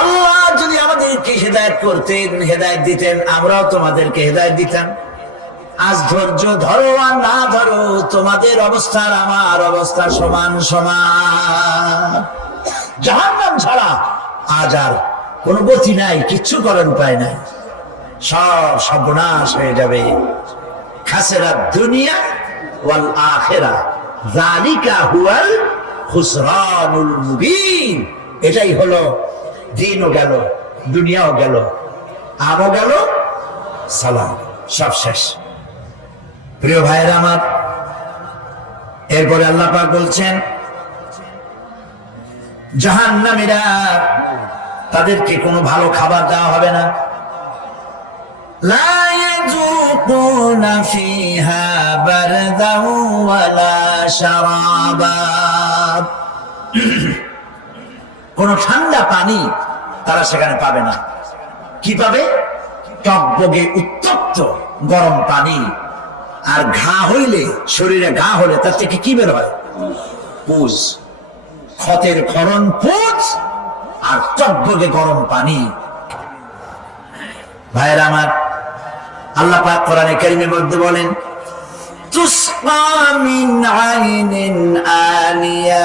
আল্লাহ যদি আমাদেরকে হেদায়েত করতেন, হেদায়েত দিতেন, আমরাও তোমাদেরকে হেদায়েত দিতাম। আজ ধৈর্য ধরো আর না ধরো, তোমাদের অবস্থা আর আমার অবস্থা সমান সমান। জাহান্নাম ছাড়া আজ আর কোনো গতি নাই, কিচ্ছু করার উপায় নাই, সব সর্বনাশ হয়ে যাবে। খাসিরা দুনিয়া ওয়াল আখিরা, যালিকা হুয়াল খুসরানুল মুবিন। এটাই হলো, দিনও গেল, দুনিয়াও গেল, আমও গেল, সালাম, সব শেষ। প্রিয় ভাইরা আমার, এরপরে আল্লাহ পাক বলছেন, জাহান্নামীরা, তাদেরকে কোনো ভালো খাবার দেওয়া হবে না। লা ইয়াযুকুনা ফিহা বারদাও ওয়ালা শারাবা। কোন ঠান্ডা পানি তারা সেখানে পাবে না। কি পাবে? টকবগে উত্তপ্ত গরম পানি। আর ঘা হইলে, শরীরে ঘা হলে তার থেকে কি বের হয়? পুজ, ক্ষতের ক্ষরণ পুজ আর টকবগে গরম পানি। ভাইরা আমার, আল্লাহ পাক কোরআনে কারীমের মধ্যে বলেন, তুসকা মিন আইনিন আনিয়া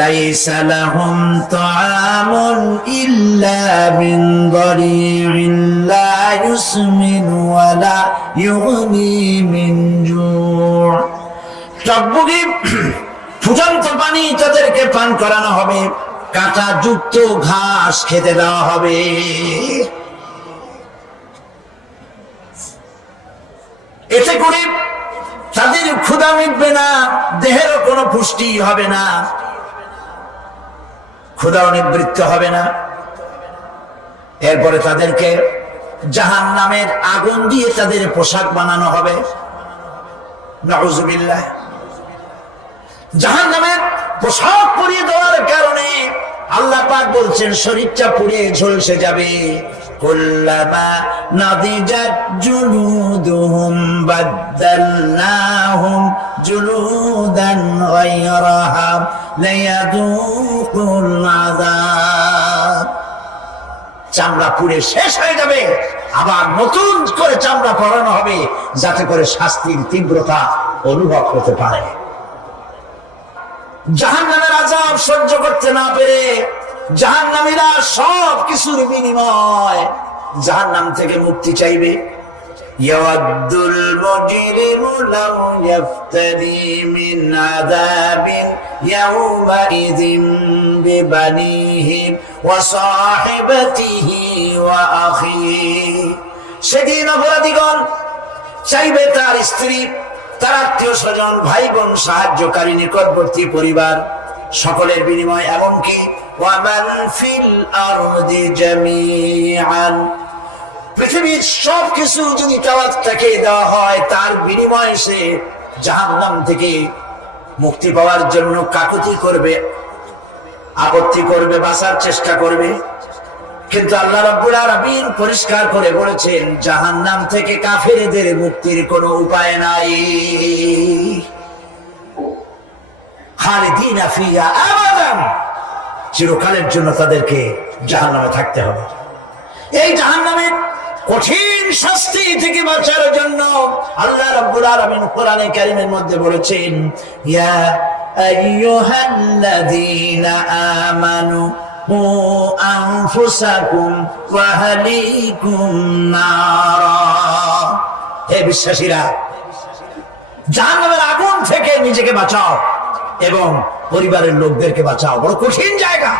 লাইসা লাহুম তাআমুন ইল্লা মিন দারি'in লা ইউসমিন ওয়া লা ইউগনি মিন জু'। টকবগে ফুটন্ত পানি তাদেরকে পান করানো হবে, কাঁটা যুক্ত ঘাস খেতে দেওয়া হবে। এতে করে তাদের ক্ষুধা মিটবে না, দেহেরও কোনো পুষ্টি হবে না, ক্ষুধাও নিবৃত্ত হবে না। এরপরে তাদেরকে জাহান্নামের আগুন দিয়ে তাদের পোশাক বানানো হবে। নাউযুবিল্লাহ। জাহান্নামের পোশাক পরিয়ে দেওয়ার কারণে আল্লাহ পাক বলছেন, শরীরটা পুড়ে ঝলসে যাবে। কুল্লামা নাদিজাত জুলুদুহুম বাদদালনাহুম জুলুদান গায়রাহা লিয়াযুকুল আযাব। চামড়া পুড়ে শেষ হয়ে যাবে, আবার নতুন করে চামড়া পরানো হবে, যাতে করে শাস্তির তীব্রতা অনুভব করতে পারে। জাহান্নামের আযাব সহ্য করতে না পেরে জাহান্নামীরা সব কিছুর বিনিময় জাহান্নাম থেকে মুক্তি চাইবে। ইয়াওয়াদ্দুল মুজরিমু লাউ ইফতাদি মিন আযাবিন ইয়াওমাইযিন বিবানিহি ওয়া সাহিবাতিহি ওয়া আখিহি। সেদিন অপরাধীগণ চাইবে তার স্ত্রী, তার আত্মীয় স্বজন, ভাই বোন, সাহায্যকারী, নিকটবর্তী পরিবার, সকলের বিনিময়, এমনকি ওয়ামান ফিল আরদি জামিআন, পৃথিবীর সবকিছু যদি তাকে দেওয়া হয়, তার বিনিময়ে সে জাহান্নাম থেকে মুক্তি পাওয়ার জন্য কাকুতি করবে, আপত্তি করবে, বাঁচার চেষ্টা করবে। কিন্তু আল্লাহ রাব্বুল আলামিন পরিষ্কার করে বলেছেন, জাহান্নাম থেকে কাফেরদের মুক্তির কোনো উপায় নাই। খালিদিনা ফিহা আবাদান, চিরকালের জন্য তাদেরকে জাহান্নামে থাকতে হবে। এই জাহান্নামের কঠিন শাস্তি থেকে বাঁচার জন্য আল্লাহ রাব্বুল আলামিন কোরআনে কারীমের মধ্যে বলেছেন, ইয়া আইয়ুহাল্লাযীনা আমানু কু আনফুসাকুম ওয়া আহলিকুম নারা। হে বিশ্বাসীরা, জাহান্নামের আগুন থেকে নিজেকে বাঁচাও এবং পরিবারের লোকদেরকে বাঁচাও। বড় কঠিন জায়গা।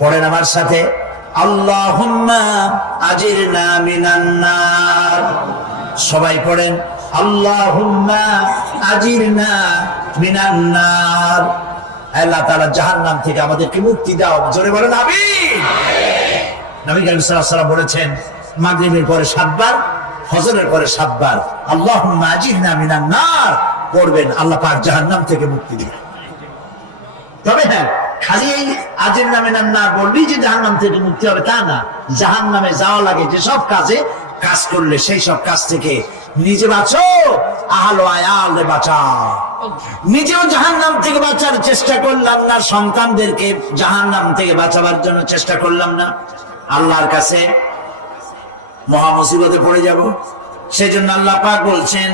পড়েন আমার সাথে, আল্লাহুম্মা আজিরনা মিনান নার। সবাই পড়েন, আল্লাহুম্মা আজিরনা মিনান নার। আল্লাহ তাআলা জাহান্নাম থেকে আমাদেরকে মুক্তি দাও। জোরে বলেন আমিন। নবী করিম সাল্লাল্লাহু আলাইহি ওয়াসাল্লাম বলেছেন, মাগরিবের পরে 7 বার, ফজরের পরে 7 বার আল্লাহুম্মা আজিরনা মিনান নার পড়বেন, আল্লাহ পাক জাহান্নাম থেকে মুক্তি দিবেন। তবে হ্যাঁ, খালি এই আজিরনা মিনান নার বললেই যে জাহান্নাম থেকে মুক্তি হবে তা না। জাহান্নামে যাওয়া লাগে যেসব কাজ করলে সেই সব কাজ থেকে নিজে বাঁচো, আহলো আয়ালে বাঁচাও। নিজেও জাহান্নাম থেকে বাঁচার চেষ্টা করলাম না, সন্তানদেরকে জাহান্নাম থেকে বাঁচাবার জন্য চেষ্টা করলাম না, আল্লাহর কাছে মহা মুসিবতে পড়ে যাব। সেজন্য আল্লাহ পাক বলছেন,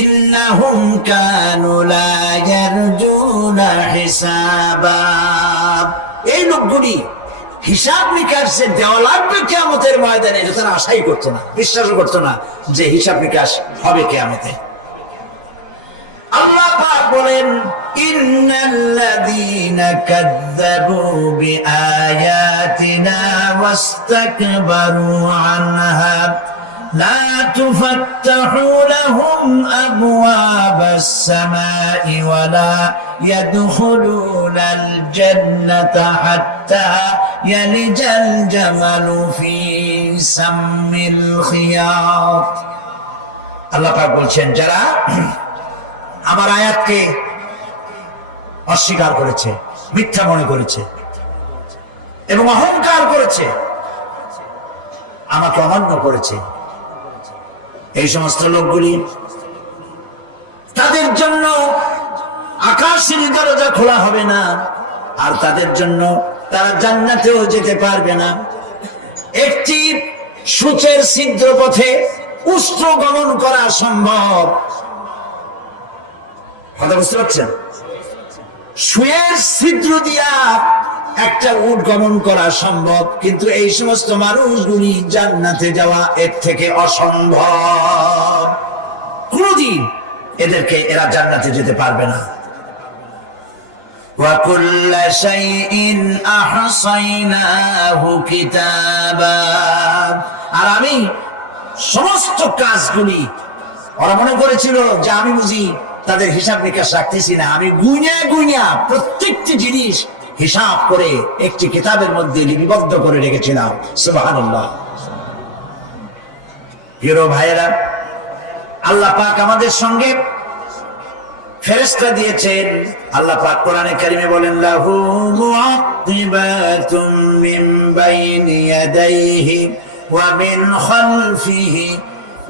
ইন্নাহুম কানু লা ইয়ারজুনা হিসাবা। এই লোকগুলি হিসাব নিকাশ যে দেওয়া লাগবে কিয়ামতের ময়দানে, এটা তারা আশাই করতো না, বিশ্বাসও করতো না যে হিসাব নিকাশ হবে কিয়ামতে। আল্লাহ পাক বলেন, ইন্নাল্লাযীনা কাযযাবু বিআয়াতিনা ওয়াস্তাকবারু আনহা লা তুফাত্তাহু লাহুম আবওয়াবাস সামাই ওয়া লা ইয়াদখুলুনাল জান্নাতা হাত্তা ইয়ালিজাল জামালু ফি সাম্মিল খিয়াত। আল্লাহ পাক বলছেন, যারা আমার আয়াতকে অস্বীকার করেছে, মিথ্যা মনে করেছে এবং অহংকার করেছে, আমাকে অমান্য করেছে, এই সমস্ত লোকগুলি, তাদের জন্য আকাশের দরজা খোলা হবে না, আর তাদের জন্য তারা জান্নাতেও যেতে পারবে না। একটি সূচের ছিদ্র পথে উষ্ট্র গমন করা সম্ভব, কথা বুঝতে পারছেন? সুয়ের ছিদ্র দিয়া একটা উট গমন করা সম্ভব, কিন্তু এই সমস্ত মানুষগুলি জান্নাতে যাওয়া এর থেকে অসম্ভব। কোনদিন এরা জান্নাতে যেতে পারবে না। ওয়া কুল্লা শাইইন আহসাইনাহু কিতাবা। আর আমি সমস্ত কাজগুলি, ওরা মনে করেছিল যে আমি বুঝি তাদের হিসাব নিকাশ রাখতেছি না, আমি গুইনা প্রত্যেকটি জিনিস হিসাব করে একটি কিতাবের মধ্যে লিপিবদ্ধ করে রেখেছিলাম। সুবহানাল্লাহ। প্রিয় ভাইয়েরা, আল্লাহ পাক আমাদের সঙ্গে ফেরেশতা দিয়েছেন। আল্লাহ পাক কোরআনে কারিমে বলেন, লাহু মুআক্কিবাতুম মিন বাইনি ইয়াদাইহি ওয়া মিন খালফিহি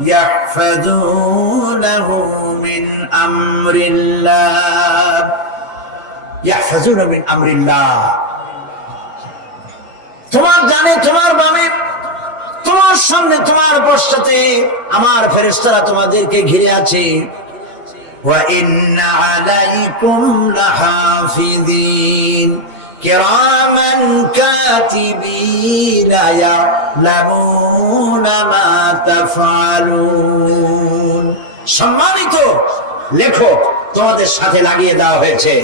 ইয়াহফাযুনাহু মিন আমরিল্লাহ। ইয়াহফাযুনা মিন আমরিল্লাহ। তোমার ডানে, তোমার বামে, তোমার সামনে, তোমার পশ্চাতে আমার ফেরেশতারা তোমাদেরকে ঘিরে আছে। ওয়া ইন্না আলাইকুম লাহাফিযিন কিরামান কাতিবিন ইয়ালামুনা মা তাফআলুন। সম্মানিত লেখক তোমাদের সাথে লাগিয়ে দেওয়া হয়েছে,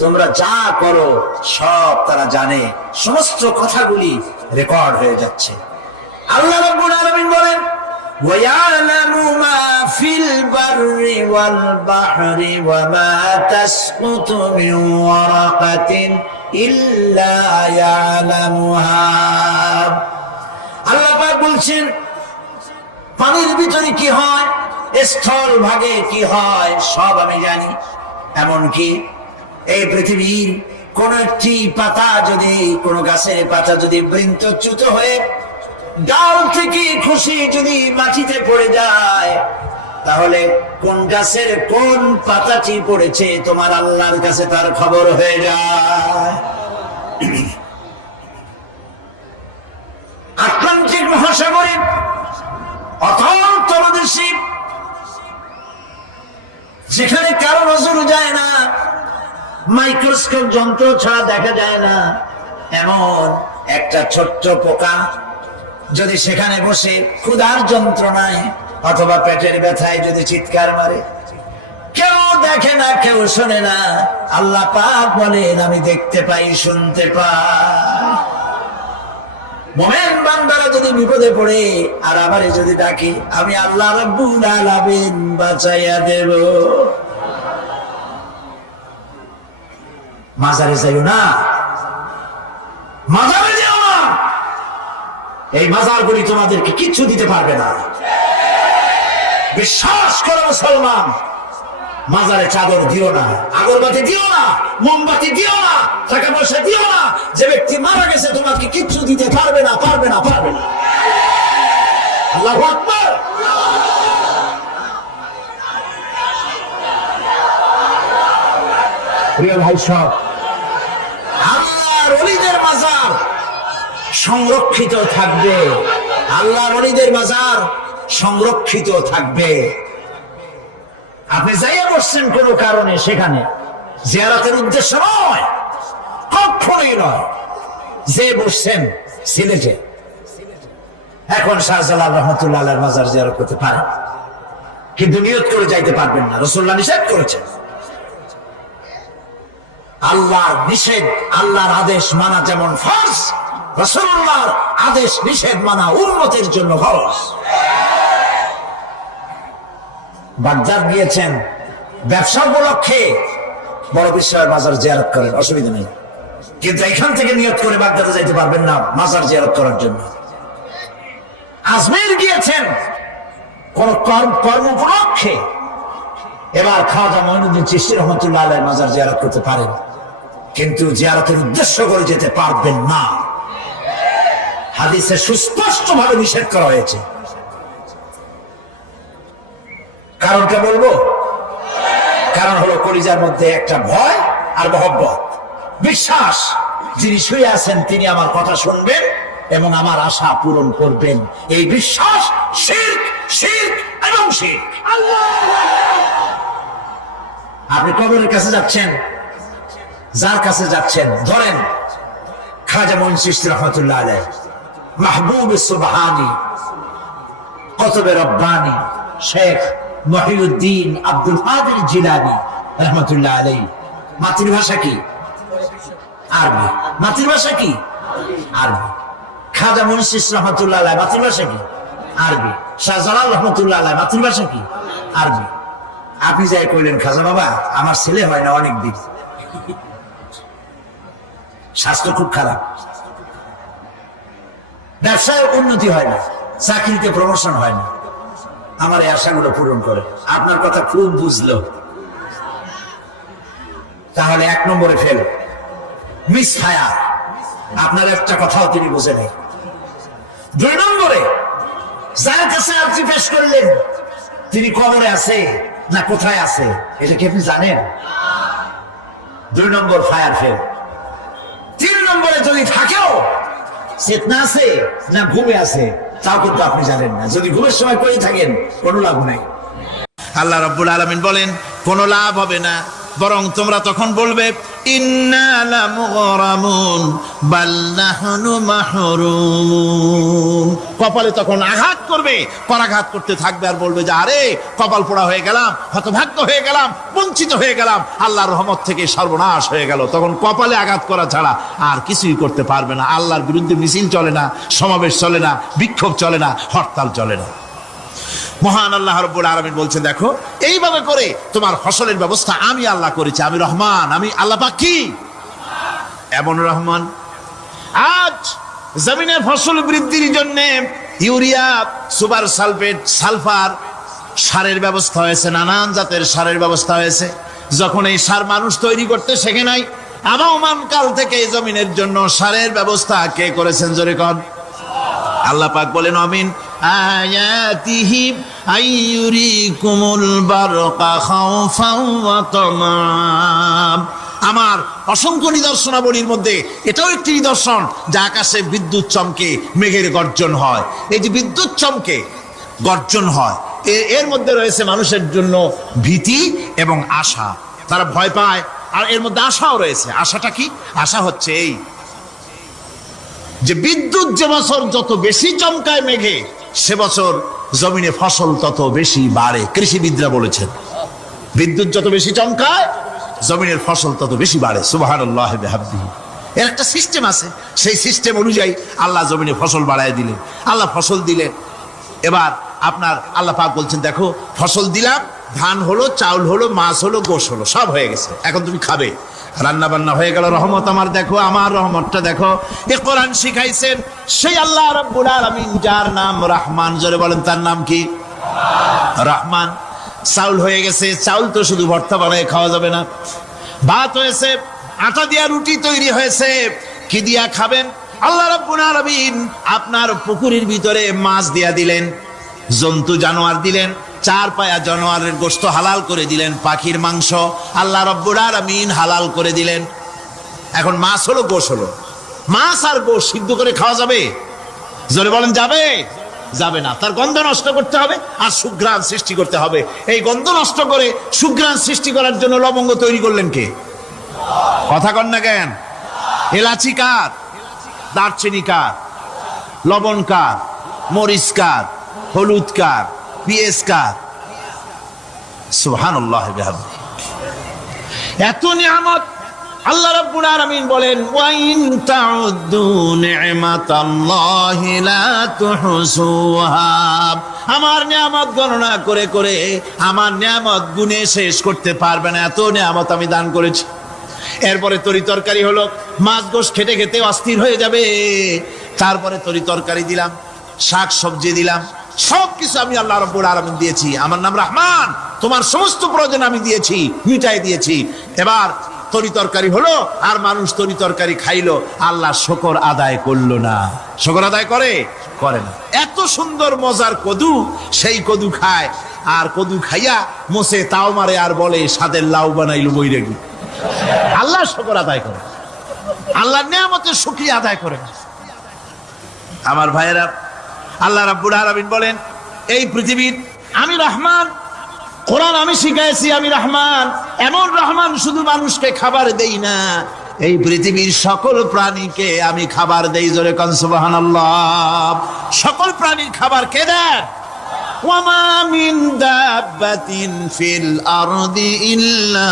তোমরা যা করো সব তারা জানে, সমস্ত কথাগুলি রেকর্ড হয়ে যাচ্ছে। আল্লাহ রাব্বুল আলামিন বলেন, ওয়ায়ালামু মা ফিল বাররি ওয়াল বাহরি ওয়া মা তাসকুতু মিন ওয়ারাকাতিন ইল্লা ইয়ালামুহা। আল্লাহ পাক বলছেন, পানির ভিতরে কি হয়, স্থল ভাগে কি হয়, সব আমি জানি। এমনকি এই পৃথিবীর কোন একটি পাতা যদি, কোন গাছের পাতা যদি বৃন্তচ্যুত হয়ে ডাল থেকে খুশি যদি মাটিতে পড়ে যায়, তাহলে কোন গাছের কোন পাতাটি পড়েছে তোমার আল্লাহর কাছে তার খবর হয়ে যায়। মাইক্রোস্কোপ যন্ত্র ছাড়া দেখা যায় না এমন একটা ছোট্ট পোকা যদি সেখানে বসে ক্ষুধার যন্ত্রণায় অথবা পেটের ব্যথায় যদি চিৎকার মারে, কেউ দেখে না, কেউ শোনে না, আল্লাহ পাক বলেন আমি দেখতে পাই, শুনতে পাই। মুমিন বান্দারা যদি বিপদে পড়ে আর আমারে যদি ডাকে, আমি আল্লাহ রাব্বুল আলামিন বাঁচাইয়া দেব। মাজারে যাইও না, মাজারে যেও না, এই মাজারগুলি তোমাদেরকে কিচ্ছু দিতে পারবে না। বিশ্বাস করো মুসলমান, মাজারে চাদর দিও না, আগরবাতি দিও না, মোমবাতি দিও না, টাকা পয়সা দিও না। যে ব্যক্তি মারা গেছে তোমাকে কিচ্ছু দিতে পারবে না, পারবে না, পারবে না। আল্লাহু আকবার। প্রিয় ভাই সব, আল্লাহর ওলিদের মাজার সংরক্ষিত থাকবে, আল্লাহর ওলিদের মাজার সংরক্ষিত থাকবে। আপনি যাইয়া বসছেন কোন কারণে, সেখানে জিয়ারতের উদ্দেশ্য নয়, কখনোই নয়। যে বসছেন সিলেটে, এখন শাহজালাল রহমতুল্লাহ আলাইহির মাজার জিয়ারত করতে পারেন, কিন্তু নিয়ত করে যাইতে পারবেন না, রাসূলুল্লাহ নিষেধ করেছেন। আল্লাহর নিষেধ, আল্লাহর আদেশ মানা যেমন ফরজ, রাসূলুল্লাহর আদেশ নিষেধ মানা উম্মতের জন্য ফরজ। বাগদাদ গিয়েছেন ব্যবসা উপলক্ষে, বড় বিশ্বের মাজার জিয়ারত করেন, অসুবিধা নেই, কিন্তু এখান থেকে নিয়ত করে বাগদাদে যাইতে পারবেন না মাজার জিয়ারত করার জন্য। আজমির গিয়েছেন কোন কর্ম উপলক্ষে, এবার খাওয়া মঈনুদ্দিন চিশতি রহমতুল্লাহ আলাইহির মাজার জিয়ারত করতে পারেন, কিন্তু জিয়ারতের উদ্দেশ্য করে যেতে পারবেন না। হাদিসে সুস্পষ্টভাবে নিষেধ করা হয়েছে। কারণটা বলবো, কারণ হলো কলিজার মধ্যে একটা ভয় আর মহব্বত, বিশ্বাস, যিনি শুয়ে আছেন তিনি আমার কথা শুনবেন এবং আমার আশা পূরণ করবেন। এই বিশ্বাস শিরক, শিরক এবং শিরক। আপনি কবরের কাছে যাচ্ছেন, যার কাছে যাচ্ছেন, ধরেন খাজা মঈন চিশতি রহমতুল্লাহ আলাইহি, মাহবুব সুবহানী, কুতুবে রব্বানী, শেখ মহিউদ্দিন আব্দুল কাদের জিলানী রহমতুল্লাহ আলাইহি। মাতৃভাষা কি? আরবি। মাতৃভাষা কি? আরবি। খাজা মঈন চিশতি রহমতুল্লাহ আলাইহি মাতৃভাষা কি? আরবি। শাহজালাল রহমতুল্লাহ আলাইহি মাতৃভাষা কি? আরবি। আপনি যাই কইলেন, খাজা বাবা আমার ছেলে হয় না অনেক দিন, স্বাস্থ্য খুব খারাপ, ব্যবসায় উন্নতি হয় না, চাকরিতে প্রমোশন হয় না, আমার এই আশাগুলো পূরণ করে। আপনার কথা খুব বুঝলো, তাহলে 1 নম্বরে ফেল, মিস ফায়ার, আপনার একটা কথাও তিনি বুঝে নেই। 2 নম্বরে যার কাছে আর্জি পেশ করলেন তিনি কবরে আছে না কোথায় আছে, এটা কি আপনি জানেন? 2 নম্বর ফায়ার ফেল। 3 নম্বরে যদি থাকেও চেতনা আছে না ঘুমে আছে তাও কিন্তু আপনি জানেন না। যদি ঘুমের সময় করে থাকেন কোনো লাভ নাই। আল্লাহ রাব্বুল আলামিন বলেন কোনো লাভ হবে না, বরং তোমরা তখন বলবে ইন্না লামুগরামুন বাল নাহনু মাহরুমুন। কপালে তখন আঘাত করবে, পরাঘাত করতে থাকবে আর বলবে যে আরে কপাল পোড়া হয়ে গেলাম, হতভাগ্য হয়ে গেলাম, বঞ্চিত হয়ে গেলাম, আল্লাহর রহমত থেকে সর্বনাশ হয়ে গেল। তখন কপালে আঘাত করা ছাড়া আর কিছুই করতে পারবে না। আল্লাহর বিরুদ্ধে মিছিল চলে না, সমাবেশ চলে না, বিক্ষোভ চলে না, হরতাল চলে না। মহান আল্লাহ রাব্বুল আলামিন বলছেন দেখো এইভাবে করে তোমার ফসলের ব্যবস্থা আমি আল্লাহ করেছি, আমি রহমান, আমি আল্লাহ পাক কি এমন রহমান। আজ জমিনে ফসল বৃদ্ধির জন্য ইউরিয়া, সুপার সালফেট, সালফার সারের ব্যবস্থা হয়েছে, নানান জাতের সারের ব্যবস্থা হয়েছে। যখন এই সার মানুষ তৈরি করতে শেখে নাই, আবহমান কাল থেকে এই জমিনের জন্য সারের ব্যবস্থা কে করেছেন জোরে কোন? আল্লাহ পাক বলেন আমিন আয়াতিহি আইয়ুরিকুমুল বারকা খাওফাও ওয়া তামাম। আমার অসংখ্য নিদর্শনাবলীর মধ্যে এটাও একটি নিদর্শন যে আকাশে বিদ্যুৎ চমকে মেঘের গর্জন হয়। এই যে বিদ্যুৎ চমকে গর্জন হয় এর মধ্যে রয়েছে মানুষের জন্য ভীতি এবং আশা। তারা ভয় পায় আর এর মধ্যে আশাও রয়েছে। আশাটা কি? আশা হচ্ছে এই যে বিদ্যুৎ যে বছর যত বেশি চমকায় মেঘে, সে বছর জমিনে ফসল তত বেশি বাড়ে। কৃষিবিদরা বলেছেন বিদ্যুৎ যত বেশি চমকায় জমিনের ফসল তত বেশি বাড়ে। সুবহানাল্লাহি ওয়া বিহামদিহি। এর একটা সিস্টেম আছে, সেই সিস্টেম অনুযায়ী আল্লাহ জমিনে ফসল বাড়ায় দিলেন। আল্লাহ ফসল দিলেন। এবার আপনার আল্লাহ পাক বলছেন, দেখো ফসল দিলাম, ধান হলো, চাউল হলো, মাছ হলো, গোশ হলো, সব হয়ে গেছে, এখন তুমি খাবে। রান্না বান্না হয়ে গেল, রহমত আমার দেখো, আমার রহমতটা দেখো। এ কোরআন শিখাইছেন সেই আল্লাহ রাব্বুল আলামিন, যার নাম রহমান। জোরে বলেন, তার নাম কি? রহমান। চাউল হয়ে গেছে, চাউল তো শুধু ভর্তা বানায় খাওয়া যাবে না, ভাত হয়েছে, আটা দিয়া রুটি তৈরি হয়েছে, কি দিয়া খাবেন? আল্লাহ রাব্বুল আলামিন আপনার পুকুরের ভিতরে মাছ দিয়া দিলেন, জন্তু জানোয়ার দিলেন, চার পায়া জানোয়ারের গোশত হালাল করে দিলেন, পাখির মাংস আল্লাহ রাব্বুল আলামিন হালাল করে দিলেন। এখন মাছ হলো, গোশ হলো, মাছ আর গোশ সিদ্ধ করে খাওয়া যাবে? জোরে বলেন, যাবে? যাবে না। তার গন্ধ নষ্ট করতে হবে আর সুঘ্রাণ সৃষ্টি করতে হবে। এই গন্ধ নষ্ট করে সুঘ্রাণ সৃষ্টি করার জন্য লবঙ্গ তৈরি করলেন কে? কথা কন না কেন? এলাচি কার? দারচিনি কার? লবণ কার? মরিচ কার? হলুদ কার? পেঁয়াজ কার? সুবহানাল্লাহ ওয়া বিহামদিহি। এত নিয়ামত আল্লাহ রাব্বুল আলামিন বলেন, ওয়া ইন তাউদ্দু নি'মাতাল্লাহি লা তুহসুহা। আমার নিয়ামত গণনা করে করে আমার নিয়ামত গুণে শেষ করতে পারবে না, এত নিয়ামত আমি দান করেছি। এরপরে তরি তরকারি হলো, মাছ গোশ খেতে খেতে অস্থির হয়ে যাবে। তারপরে তরি তরকারি দিলাম, শাক সবজি দিলাম, সবকিছু আমি আল্লাহ রাব্বুল আলামিন দিয়েছি। আমার নাম রহমান, তোমার সমস্ত প্রয়োজন আমি দিয়েছি, মিটাই দিয়েছি। এবার তরি তরকারি হলো আর মানুষ তরি তরকারি খাইলো, আল্লাহ শুকর আদায় করলো না। শুকর আদায় করে? করে না। এত সুন্দর মজার কদু, সেই কদু খায়, আর কদু খাইয়া মোসে তাও মারে আর বলে স্বাদের লাউ বানাইলো বৈরাগী। আল্লাহ শুকর আদায় করে, আল্লাহর নিয়ামতের শুকরিয়া আদায় করে। আমার ভাইয়েরা, আল্লাহ রাব্বুল আলামিন বলেন, এই পৃথিবীর আমি রহমান, কোরআন আমি শিখাইছি আমি রহমান। এমন রহমান শুধু মানুষকে খাবার দেই না, এই পৃথিবীর সকল প্রাণীকে আমি খাবার দেই। জোরে কোন সুবহানাল্লাহ। সকল প্রাণীর খাবার কে দেন? ওয়ামা মিন দাব্বাতিন ফিল আরদি ইল্লা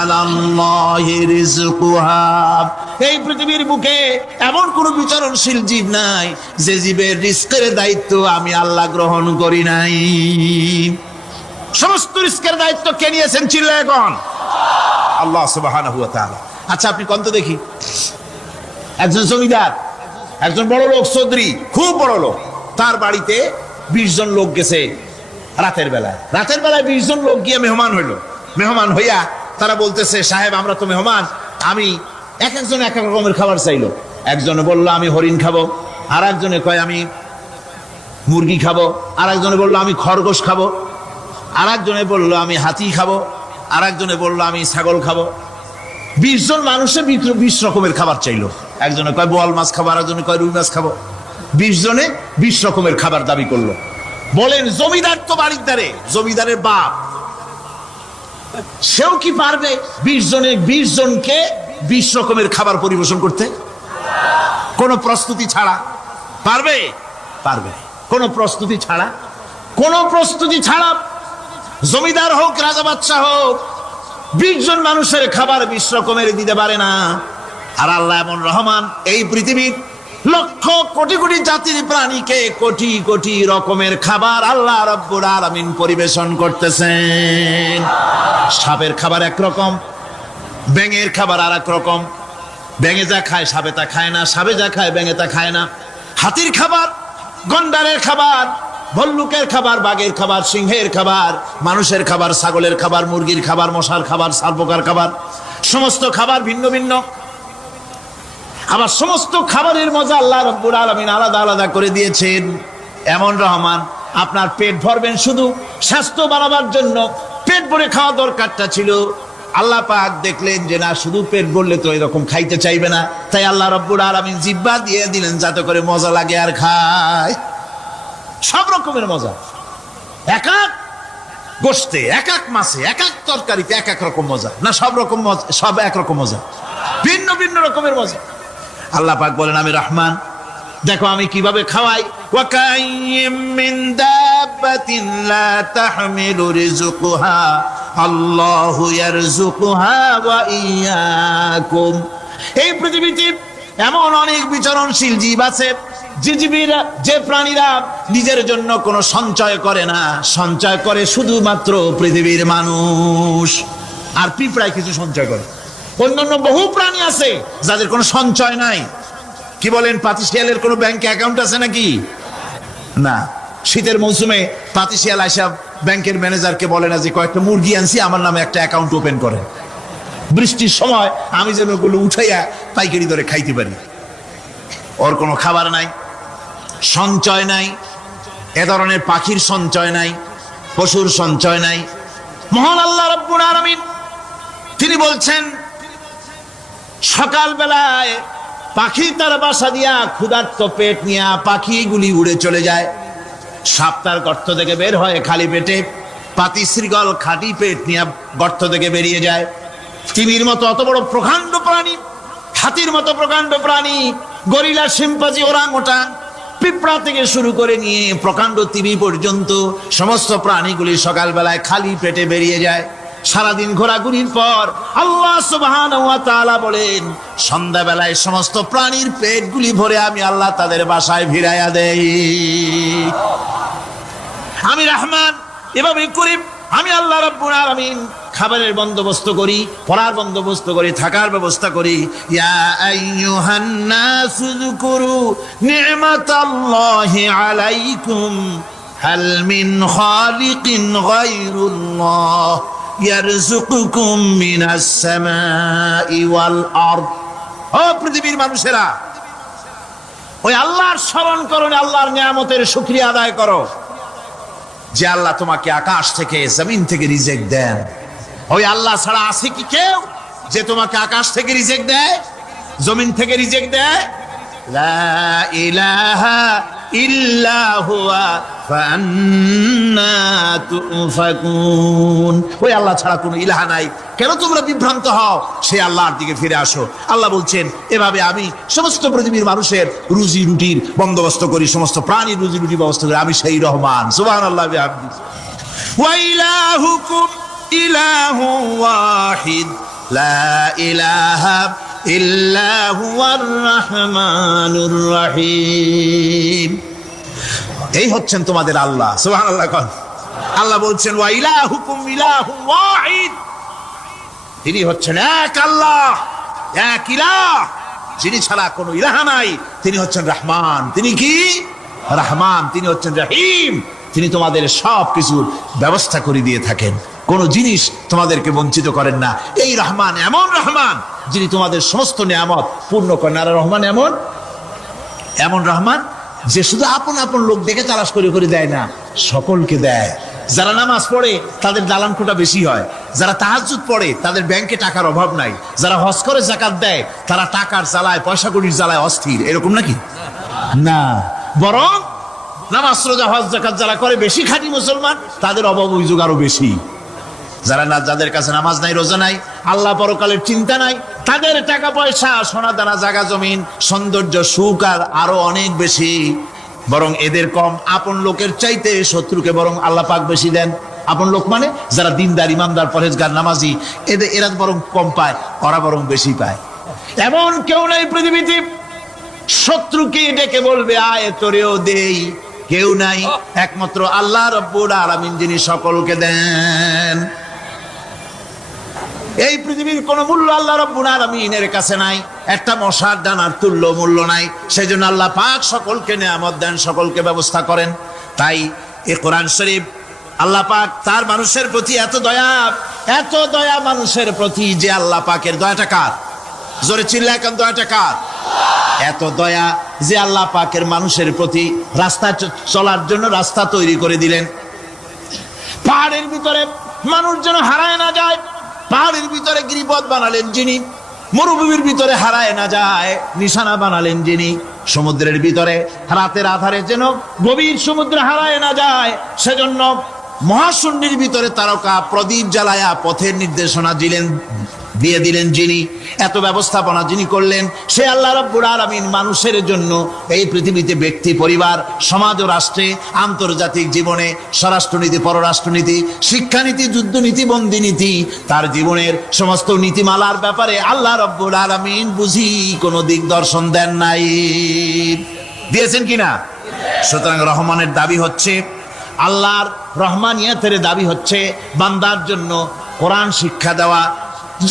আলাল্লাহি রিজকুহা। এই পৃথিবীর বুকে এমন কোন বিচরণশীল জীব নাই যে জীবের রিজকের দায়িত্ব আমি আল্লাহ গ্রহণ করি নাই। সমস্ত রিজকের দায়িত্ব কে নিয়েছেন? চিল্লায় কোন? আল্লাহ সুবহানাহু ওয়া তাআলা। আচ্ছা আপনি কোন তো দেখি, একজন জমিদার, একজন বড় লোক, চৌধুরী, খুব বড় লোক, তার বাড়িতে 20 জন লোক গেছে রাতের বেলায়। রাতের বেলায় 20 জন লোক গিয়ে মেহমান হইলো। মেহমান হইয়া তারা বলতেছে, সাহেব আমরা তো মেহমান, আমি এক একজন এক এক রকমের খাবার চাইলো। একজনে বললো আমি হরিণ খাবো, আর একজনে কয় আমি মুরগি খাবো, আর একজনে বললো আমি খরগোশ খাবো, আর একজনে বললো আমি হাতি খাবো, আর একজনে বললো আমি ছাগল খাবো। 20 জন মানুষের 20 রকমের খাবার চাইলো। একজনে কয় বোয়াল মাছ খাবো, আর একজনে কয় রুই মাছ খাবো। 20 জনে 20 রকমের খাবার দাবি করলো। বলেন জমিদার তো বাড়ির দ্বারে, জমিদারের বাপ, সেও কি পারবে 20 জনকে 20 রকমের খাবার পরিবেশন করতে? কোন প্রস্তুতি ছাড়া পারবে? পারবে। কোন প্রস্তুতি ছাড়া, কোন প্রস্তুতি ছাড়া জমিদার হোক, রাজা বাদশাহ হোক, 20 জন মানুষের খাবার 20 রকমের দিতে পারে না। আর আল্লাহ এমন রহমান, এই পৃথিবীর লক্ষ কোটি কোটি জাতির প্রাণীকে কোটি কোটি রকমের খাবার আল্লাহ রাব্বুল আলামিন পরিবেশন করতেছেন। সাপের খাবার একরকম, ব্যাঙের খাবার আর এক রকম। ব্যাঙে যা খায় সাপে তা খায় না, সাপে যা খায় ব্যাঙে তা খায় না। হাতির খাবার, গন্ডারের খাবার, ভল্লুকের খাবার, বাঘের খাবার, সিংহের খাবার, মানুষের খাবার, ছাগলের খাবার, মুরগির খাবার, মশার খাবার, সারপোকার খাবার, সমস্ত খাবার ভিন্ন ভিন্ন। আবার সমস্ত খাবারের মজা আল্লাহ রাব্বুল আলামিন আলাদা আলাদা করে দিয়েছেন। এমন রহমান, আপনার পেট ভরবেন শুধু স্বাস্থ্য বাড়াবার জন্য, পেট ভরে খাওয়া দরকারটা ছিল। আল্লাহ পাক দেখলেন যে না, শুধু পেট ভরলে তো এরকম খাইতে চাইবে না, তাই আল্লাহ রাব্বুল আলামিন জিহ্বা দিয়ে দিলেন যাতে করে মজা লাগে আর খায়। সব রকমের মজা, এক এক গোশতে, এক এক মাছে, এক এক তরকারিতে এক এক রকম মজা, না সব রকম সব একরকম মজা, ভিন্ন ভিন্ন রকমের মজা। আল্লাহ পাক বলেন আমি রহমান, দেখো আমি কিভাবে খাওয়াই। ওয়াকাইয়িম মিন দাব্বাতিন লা তাহমিলু রিজকুহা আল্লাহু ইয়ারযুকুহা ওয়া ইয়্যাকুম। এই পৃথিবীতে এমন অনেক বিচরণশীল জীব আছে যে প্রাণীরা নিজের জন্য কোনো সঞ্চয় করে না, সঞ্চয় করে শুধুমাত্র পৃথিবীর মানুষ। আর পিঁপড়ায় কিছু সঞ্চয় করে। অন্যান্য বহু প্রাণী আছে যাদের কোনো সঞ্চয় নাই। কি বলেন, পাতিশিয়ালের কোনো ব্যাংকে অ্যাকাউন্ট আছে নাকি? না। শীতের মৌসুমে পাতিশিয়াল আইসা ব্যাংকের ম্যানেজারকে বলে না যে কয়েকটা মুরগি আনছি, আমার নামে একটা অ্যাকাউন্ট ওপেন করে, বৃষ্টির সময় আমি যেন ওগুলো উঠাইয়া পাইকারি দরে খাইতে পারি। ওর কোনো খাবার নাই, সঞ্চয় নাই। এ ধরনের পাখির সঞ্চয় নাই, পশুর সঞ্চয় নাই। মহান আল্লাহ রাব্বুল আলামিন তিনি বলছেন, সকাল বেলায় পাখি তার বাসা দিয়া ক্ষুধার্ত পেট নিয়ে পাখিগুলি উড়ে চলে যায়। সাপ তার গর্ত থেকে বের হয় খালি পেটে, পাতি শৃগল খাঁটি পেট নিয়ে গর্ত থেকে বেরিয়ে যায়। তিমির মতো অত বড় প্রকাণ্ড প্রাণী, হাতির মতো প্রকাণ্ড প্রাণী, গরিলা, শিম্পাঞ্জি, ওরাংওটাং, পিঁপড়া থেকে শুরু করে নিয়ে প্রকাণ্ড তিমি পর্যন্ত সমস্ত প্রাণীগুলি সকালবেলায় খালি পেটে বেরিয়ে যায়। সারাদিন ঘোরাঘুরির পর আল্লাহ সুবহানাহু ওয়া তাআলা বলেন, সন্ধ্যাবেলায় সমস্ত প্রাণীর পেটগুলি ভরে আমি আল্লাহ তাদের বাসায় ফিরাইয়া দেই। আমি রহমান, এভাবে করি আমি আল্লাহ রাব্বুল আলামিন। খাবারের বন্দোবস্ত করি, পড়ার বন্দোবস্ত করি, থাকার ব্যবস্থা করি। ইয়া আইয়ুহান নাসু যকুরু নি'মাতাল্লাহি আলাইকুম হাল মিন খালিকিন গায়রুল্লাহ ইয়ারযুকুকুম মিনাস সামাই ওয়াল আরদ। ও পৃথিবীর মানুষেরা, ওই আল্লাহর স্মরণ করো, আল্লাহর নিয়ামতের শুকরিয়া আদায় করো যে আল্লাহ তোমাকে আকাশ থেকে, জমিন থেকে রিজিক দেন। ওই আল্লাহ ছাড়া আছে কি কেউ যে তোমাকে আকাশ থেকে রিজিক দেয়, জমিন থেকে রিজিক দেয়? লা ইলাহা ইল্লা হুয়া ফান্না তুফাকুন। ওই আল্লাহ ছাড়া কোনো ইলাহা নাই, কেন তোমরা বিভ্রান্ত হও? সেই আল্লাহর দিকে ফিরে আসো। আল্লাহ বলছেন, এভাবে আমি সমস্ত পৃথিবীর মানুষের রুজি রুটির বন্দোবস্ত করি, সমস্ত প্রাণীর রুজি রুটির ব্যবস্থা করি। আমি সেই রহমান। সুবহানাল্লাহ বিহামদিহি। ওয়া ইলাহুকুম ইলাহু ওয়াহিদ লা ইলাহা ইল্লা হুয়ার রাহমানুর রাহিম। এই হচ্ছেন তোমাদের আল্লাহ। সুবহানাল্লাহ। আল্লাহ বলছেন, ওয়া ইলাহুকুম ইলাহু ওয়াহিদ, তিনি হচ্ছেন এক আল্লাহ, এক ইলাহ, যিনি ছাড়া কোনো ইলাহা নাই। তিনি হচ্ছেন রহমান। তিনি কি? রহমান। তিনি হচ্ছেন রহিম। তিনি তোমাদের সব কিছুর ব্যবস্থা করে দিয়ে থাকেন, কোনো জিনিস তোমাদেরকে বঞ্চিত করেন না। এই রহমান এমন রহমান যিনি তোমাদের সমস্ত নিয়ামত পূর্ণ করেন। আর রহমান এমন রহমান যে শুধু আপন আপন লোক দেখে তালাশ করে করে দেয় না, সকলকে দেয়। যারা নামাজ পড়ে তাদের দালান কোটা বেশি হয়, যারা তাহাজ্জুদ পড়ে তাদের ব্যাংকে টাকার অভাব নাই, যারা হজ করে যাকাত দেয় তারা টাকার জ্বালায়, পয়সা কড়ির জ্বালায় অস্থির। এরকম নাকি? না, বরং নামাজ রোজা হজ যাকাত যারা করে বেশি খাঁটি মুসলমান, তাদের অভাব অভিযোগ আরো বেশি। যাদের কাছে নামাজ নাই, রোজা নাই, আল্লাহ পরকালের চিন্তা নাই, তাদের টাকা পয়সা, সোনা দানা, জায়গা জমিন, সৌন্দর্য, সুখ আর আরো অনেক বেশি। বরং এদের কম। আপন লোকের চাইতে শত্রুকে বরং আল্লাহ পাক বেশি দেন। আপন লোক মানে যারা দিনদার, ইমানদার, পরেজগার, নামাজি, এরা বরং কম পায়, ওরা বরং বেশি পায়। এমন কেউ নাই পৃথিবীতে শত্রুকে ডেকে বলবে আয় তোরেও দেই, কেউ নাই। একমাত্র আল্লাহ রাব্বুল আলামিন যিনি সকলকে দেন। এই পৃথিবীর কোন মূল্য আল্লাহ রাব্বুল আলামিনের কাছে নাই, একটা মশার দানার তুল্য মূল্য নাই। সেজন্য আল্লাহ পাক সকলকে নিয়ামত দেন, সকলকে ব্যবস্থা করেন। তাই এই কোরআন শরীফ আল্লাহ পাক তার মানুষের প্রতি এত দয়া মানুষের প্রতি, যে আল্লাহ পাকের দয়াটা কার? জোরে চিল্লায় এখন, দয়াটা কার? এত দয়া যে আল্লাহ পাকের মানুষের প্রতি রাস্তা চলার জন্য রাস্তা তৈরি করে দিলেন। পাহাড়ের ভিতরে মানুষ যেন হারায় না যায়, পাহাড়ের ভিতরে গিরিপথ বানালেন যিনি, মরুভূমির ভিতরে হারায় না যায় নিশানা বানালেন যিনি, সমুদ্রের ভিতরে রাতের আধারে যেন গভীর সমুদ্রে হারায় না যায় সেজন্য মহাশূন্যের ভিতরে তারকা প্রদীপ জ্বালায়া পথের নির্দেশনা দিয়ে দিলেন যিনি, এত ব্যবস্থাপনা যিনি করলেন, সে আল্লাহ রাব্বুল আলামিন মানুষের জন্য এই পৃথিবীতে ব্যক্তি, পরিবার, সমাজ ও রাষ্ট্রে, আন্তর্জাতিক জীবনে, স্বরাষ্ট্রনীতি, পররাষ্ট্রনীতি, শিক্ষানীতি, যুদ্ধনীতি, বন্দিনীতি, তার জীবনের সমস্ত নীতিমালার ব্যাপারে আল্লাহ রাব্বুল আলামিন বুঝি কোনো দিগদর্শন দেন নাই। দিয়েছেন কিনা? সুতরাং রহমানের দাবি হচ্ছে, আল্লাহর রহমানিয়তের দাবি হচ্ছে বান্দার জন্য কোরআন শিক্ষা দেওয়া।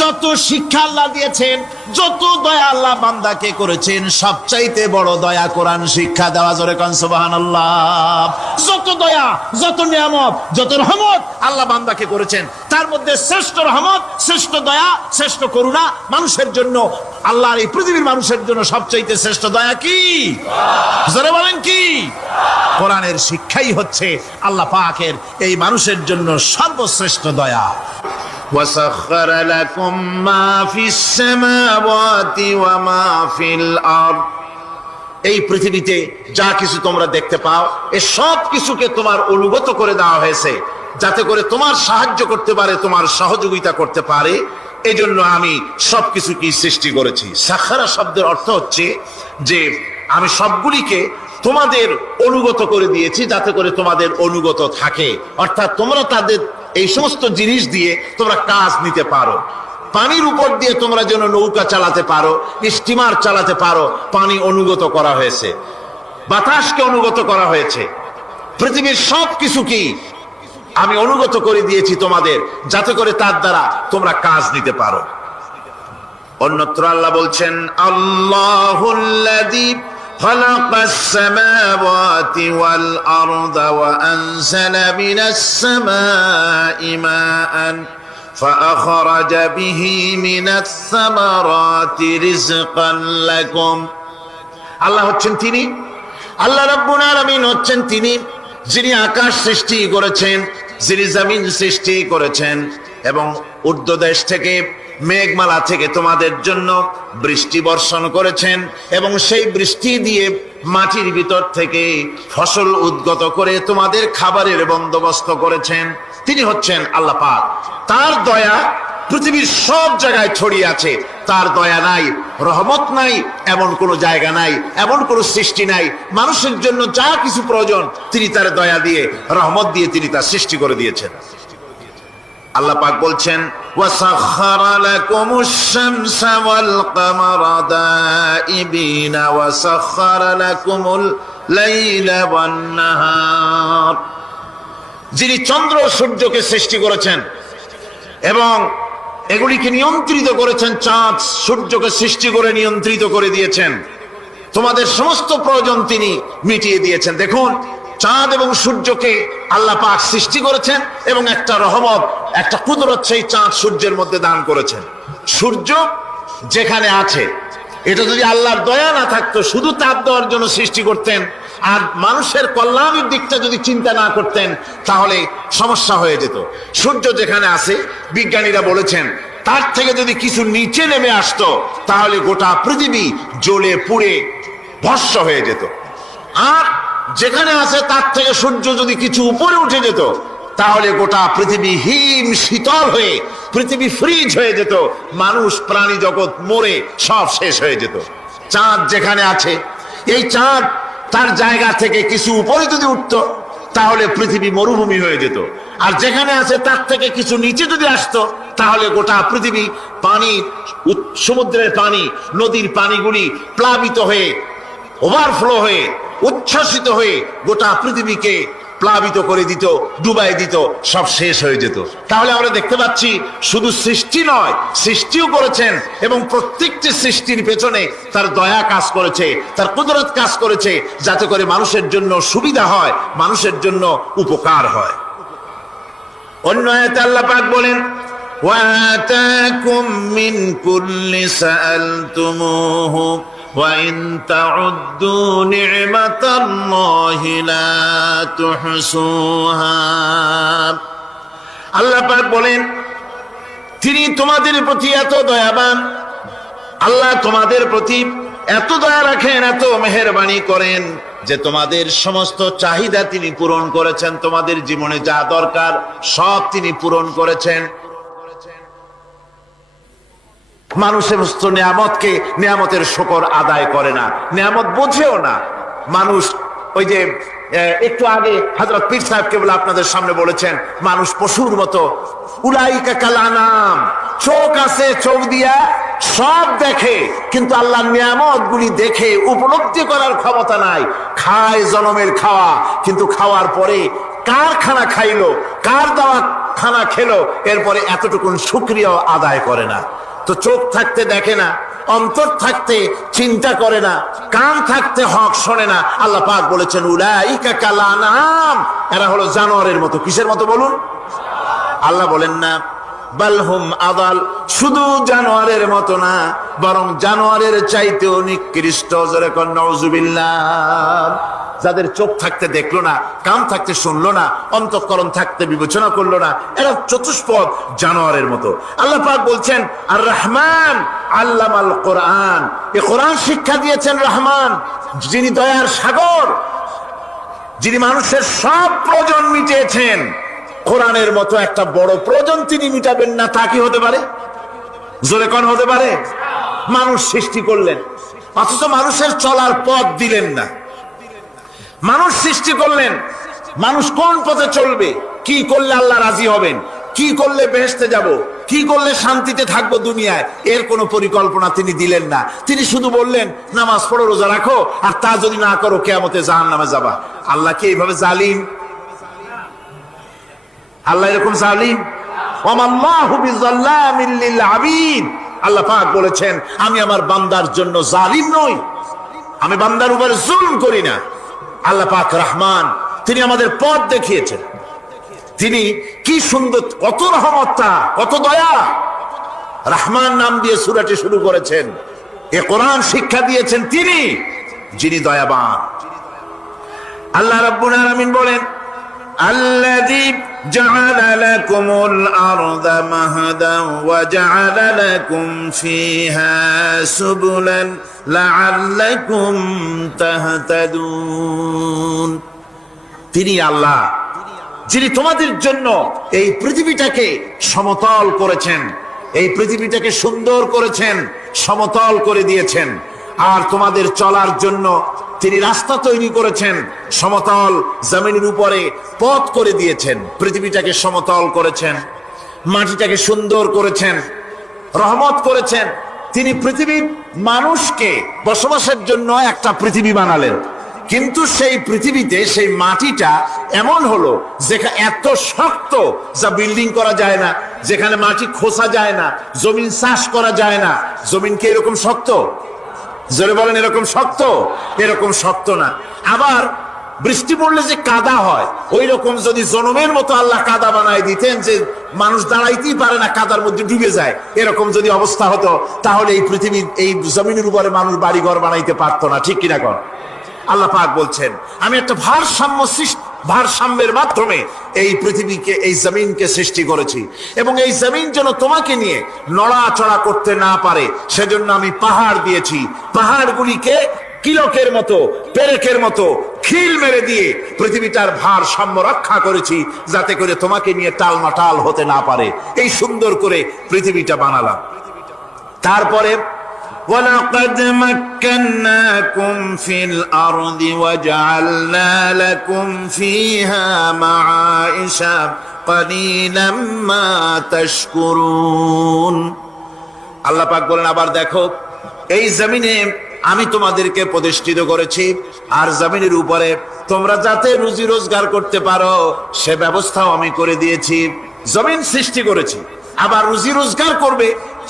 যত শিক্ষা আল্লাহ দিয়েছেন, যত দয়া আল্লাহ বান্দাকে করেছেন, সবচাইতে বড় দয়া কোরআন শিক্ষা দেওয়া। জোরে কান সুবহানাল্লাহ। যত দয়া, যত নিয়ামত, যত রহমত আল্লাহ বান্দাকে করেছেন, তার মধ্যে শ্রেষ্ঠ রহমত, শ্রেষ্ঠ দয়া, শ্রেষ্ঠ করুণা মানুষের জন্য, আল্লাহর এই পৃথিবীর মানুষের জন্য সবচাইতে শ্রেষ্ঠ দয়া কি? জোরে বলেন কি? কোরআনের শিক্ষাই হচ্ছে আল্লাহ পাকের এই মানুষের জন্য সর্বশ্রেষ্ঠ দয়া। وسخر لكم ما في السماوات وما في الأرض। এই পৃথিবীতে যা কিছু তোমরা দেখতে পাও, এই সব কিছুকে তোমার অনুগত করে দেওয়া হয়েছে, যাতে করে তোমার সাহায্য করতে পারে, তোমার সহযোগিতা করতে পারে। এই জন্য আমি সবকিছুকে সৃষ্টি করেছি। সাখারা শব্দের অর্থ হচ্ছে যে আমি সবগুলিকে তোমাদের অনুগত করে দিয়েছি, যাতে করে তোমাদের অনুগত থাকে, অর্থাৎ তোমরা তাদের এই সমস্ত জিনিস দিয়ে তোমরা কাজ নিতে পারো। পানির উপর দিয়ে তোমরা যেন নৌকা চালাতে পারো, স্টিমার চালাতে পারো, পানি অনুগত করা হয়েছে, বাতাসকে অনুগত করা হয়েছে। পৃথিবীর সব কিছুকেই আমি অনুগত করে দিয়েছি তোমাদের, যাতে করে তার দ্বারা তোমরা কাজ নিতে পারো। অন্যত্র আল্লাহ বলছেন, আল্লাহুল্লাযী خلق السماوات والأرض وأنزل من السماء ماء فأخرج به من الثمرات رزقا لكم। আল্লাহ হচ্ছেন তিনি, আল্লাহ রাব্বুল আলামিন হচ্ছেন তিনি যিনি আকাশ সৃষ্টি করেছেন, যিনি জমিন সৃষ্টি করেছেন, এবং ঊর্ধ্বদেশ থেকে, মেঘমালা থেকে তোমাদের জন্য বৃষ্টি বর্ষণ করেছেন, এবং সেই বৃষ্টি দিয়ে মাটির ভিতর থেকে ফসল উদ্গত করে তোমাদের খাবারের বন্দোবস্ত করেছেন। তিনি হচ্ছেন আল্লাহ পাক। তার দয়া পৃথিবীর সব জায়গায় ছড়িয়ে আছে। তার দয়া নাই, রহমত নাই, এমন কোনো জায়গা নাই, এমন কোনো সৃষ্টি নাই। মানুষের জন্য যা কিছু প্রয়োজন তিনি তার দয়া দিয়ে, রহমত দিয়ে তিনি তা সৃষ্টি করে দিয়েছেন। আল্লাহ পাক বলছেন, ওয়াসাখখারা লাকুমুশ শামসা ওয়াল কামারা দাইবিনা ওয়াসাখখারা লাকুমুল লাইলা ওয়ান নাহার। যিনি চন্দ্র ও সূর্যকে সৃষ্টি করেছেন এবং এগুলিকে নিয়ন্ত্রিত করেছেন, চাঁদ সূর্যকে সৃষ্টি করে নিয়ন্ত্রিত করে দিয়েছেন, তোমাদের সমস্ত প্রয়োজন তিনি মিটিয়ে দিয়েছেন। দেখুন, চাঁদ এবং সূর্যকে আল্লাহ পাক সৃষ্টি করেছেন এবং একটা রহমত, একটা কুদরত সেই চাঁদ সূর্যের মধ্যে দান করেছেন। সূর্য যেখানে আছে, এটা যদি আল্লাহর দয়া না থাকতো, শুধু তাপ দেওয়ার জন্য সৃষ্টি করতেন আর মানুষের কল্যাণের দিকটা যদি চিন্তা না করতেন, তাহলে সমস্যা হয়ে যেত। সূর্য যেখানে আছে, বিজ্ঞানীরা বলেছেন, তার থেকে যদি কিছু নিচে নেমে আসতো, তাহলে গোটা পৃথিবী জ্বলে পুড়ে ভস্ম হয়ে যেত। আর যেখানে আছে তার থেকে সূর্য যদি কিছু উপরে উঠে যেত, তাহলে গোটা পৃথিবী হিম শীতল হয়ে, পৃথিবী ফ্রিজ হয়ে যেত, মানুষ প্রাণী জগৎ মরে সব শেষ হয়ে যেত। চাঁদ যেখানে আছে, এই চাঁদ তার জায়গা থেকে কিছু উপরে যদি উঠতো, তাহলে পৃথিবী মরুভূমি হয়ে যেত। আর যেখানে আছে তার থেকে কিছু নিচে যদি আসতো, তাহলে গোটা পৃথিবী পানি, সমুদ্রের পানি, নদীর পানিগুলি প্লাবিত হয়ে, ওভারফ্লো হয়ে, উচ্ছ্বসিত হয়ে গোটা পৃথিবীকে প্লাবিত করে দিত, ডুবাই দিত, সব শেষ হয়ে যেত। তাহলে আমরা দেখতে পাচ্ছি, শুধু সৃষ্টি নয়, সৃষ্টিও করেছেন এবং প্রত্যেকটি সৃষ্টির পেছনে তার দয়া কাজ করেছে, তার কুদরত কাজ করেছে, যাতে করে মানুষের জন্য সুবিধা হয়, মানুষের জন্য উপকার হয়। অন্য আয়াতে আল্লাহ পাক বলেন, ওয়াতাকুম মিন কুল্লি সাআলতুমুহু وَإِن تَعُدُّوا نِعْمَةَ اللَّهِ لَا تُحْصُوهَا। আল্লাহ পাক বলেন, তিনি তোমাদের প্রতি এত দয়াবান, আল্লাহ তোমাদের প্রতি এত দয়া রাখেন, এত মেহেরবানি করেন, যে তোমাদের সমস্ত চাহিদা তিনি পূরণ করেছেন, তোমাদের জীবনে যা দরকার সব তিনি পূরণ করেছেন। মানুষ সমস্ত নিয়ামতকে, নিয়ামতের শুকর আদায় করে না, নিয়ামত বোঝেও না মানুষ। ওই যে একটু আগে হযরত পীর সাহেব কেবল আপনাদের সামনে বলেছেন, মানুষ পশুর মতো। উলাইকা কাল আনাম, চোখ আছে, চোখ দিয়া সব দেখে, কিন্তু আল্লাহর নিয়ামত গুলি দেখে উপলব্ধি করার ক্ষমতা নাই। খায় জনমের খাওয়া, কিন্তু খাওয়ার পরে কার খানা খাইলো, কার দেওয়া খানা খেলো, এরপরে এতটুকুন শুকরিয়াও আদায় করে না। তো চোখ থাকতে দেখে না, অন্তর থাকতে চিন্তা করে না, কান থাকতে হক শোনে না। আল্লাহ পাক বলেছেন উলাইকা কাল আনাম, এরা হলো জানোয়ারের মতো। কিসের মতো বলুন? আল্লাহ বলেন না বালহুম আদাল, শুধু জানোয়ারের মতো না, বরং জানোয়ারের চাইতেও নিকৃষ্ট। জোরে কোন নাউজুবিল্লাহ। যাদের চোখ থাকতে দেখলো না, কান থাকতে শুনলো না, অন্তঃকরণ থাকতে বিবেচনা করলো না, এরা চতুষ্পদ জানোয়ারের মতো। আল্লাহ পাক বলছেন আর রহমান আল্লামাল কোরআন, এই কোরআন শিক্ষা দিয়েছেন রহমান, যিনি দয়ার সাগর, যিনি মানুষের সব প্রয়োজন মিটিয়েছেন। কোরআনের মতো একটা বড় প্রয়োজন তিনি মিটাবেন না, তা কি হতে পারে? জোরে কোন হতে পারে? মানুষ সৃষ্টি করলেন, অথচ মানুষের চলার পথ দিলেন না। মানুষ সৃষ্টি করলেন, মানুষ কোন পথে চলবে, কি করলে আল্লাহ রাজি হবেন, কি করলে বেহেশতে যাব, কি করলে শান্তিতে থাকবো দুনিয়ায়, এর কোনো পরিকল্পনা তিনি দিলেন না। তিনি শুধু বললেন নামাজ পড়ো, রোজা রাখো, আর তা যদি না করো কিয়ামতে জাহান্নামে যাবা। আল্লাহ কি এইভাবে জালিম? আল্লাহ এরকম জালিম? ওয়ামাল্লাহু বিযাল্লামিল লিল আবিদ। আল্লাহ পাক বলেছেন আমি আমার বান্দার জন্য জালিম নই, আমি বান্দার উপর জুলুম করি না। আল্লাহ পাক রহমান, তিনি আমাদের পথ দেখিয়েছেন। তিনি কি সুন্দর, কত রহমতটা, কত দয়া। রহমান নাম দিয়ে সূরাটি শুরু করেছেন। এ কোরআন শিক্ষা দিয়েছেন তিনি, যিনি দয়াবান। আল্লাহ রাব্বুল আলামিন বলেন الذي جعل لكم الأرض مهدا وجعل لكم فيها سبلا لعلكم تهتدون। তিনি আল্লাহ যিনি তোমাদের জন্য এই পৃথিবীটাকে সমতল করেছেন, এই পৃথিবীটাকে সুন্দর করেছেন, সমতল করে দিয়েছেন। আর তোমাদের চলার জন্য তিনি রাস্তা তৈরি করেছেন, সমতল জমিনের উপরে পথ করে দিয়েছেন, পৃথিবীটাকে সমতল করেছেন, মাটিটাকে সুন্দর করেছেন, রহমত করেছেন। তিনি পৃথিবীর মানুষকে বসবাসের জন্য একটা পৃথিবী বানালেন, কিন্তু সেই পৃথিবীতে সেই মাটিটা এমন হলো যেখানে এত শক্ত যা বিল্ডিং করা যায় না, যেখানে মাটি খোসা যায় না, জমিন চাষ করা যায় না। জমিন কি এরকম শক্ত? জোরে বলেন, এরকম শক্ত? এরকম শক্ত না। আবার বৃষ্টি পড়লে যে কাদা হয়, ওই রকম যদি জনমের মতো আল্লাহ কাদা বানায় দিতেন যে মানুষ দাঁড়াইতেই পারে না, কাদার মধ্যে ডুবে যায়, এরকম যদি অবস্থা হতো, তাহলে এই পৃথিবীর এই জমিনের উপরে মানুষ বাড়ি ঘর বানাইতে পারতো না। ঠিক কিনা কর? আল্লাহ পাক বলছেন আমি একটা ভারসাম্যের মাধ্যমে এই পৃথিবীকে, এই জমিনকে সৃষ্টি করেছি, এবং এই জমিন যেন তোমাকে নিয়ে নড়াচড়া করতে না পারে সেজন্য আমি পাহাড় দিয়েছি। পাহাড়গুলিকে কিলকের মতো, পেরেকের মতো খিল মেরে দিয়ে পৃথিবীটার ভারসাম্য রক্ষা করেছি, যাতে করে তোমাকে নিয়ে টালমাটাল হতে না পারে। এই সুন্দর করে পৃথিবীটা বানালাম। তারপরে وَلَقَدْ مَكَّنَّاكُمْ فِي الْأَرْضِ وَجَعَلْنَا لَكُمْ فِيهَا مَعَائِشَ قَلِيلًا مَا تَشْكُرُونَ। আল্লাহ পাক বলেন আবার দেখো, এই জমিনে আমি তোমাদেরকে প্রতিষ্ঠিত করেছি, আর জমিনের উপরে তোমরা যাতে রুজি রোজগার করতে পারো সে ব্যবস্থাও আমি করে দিয়েছি। জমিন সৃষ্টি করেছি, আবার রুজি রোজগার করবে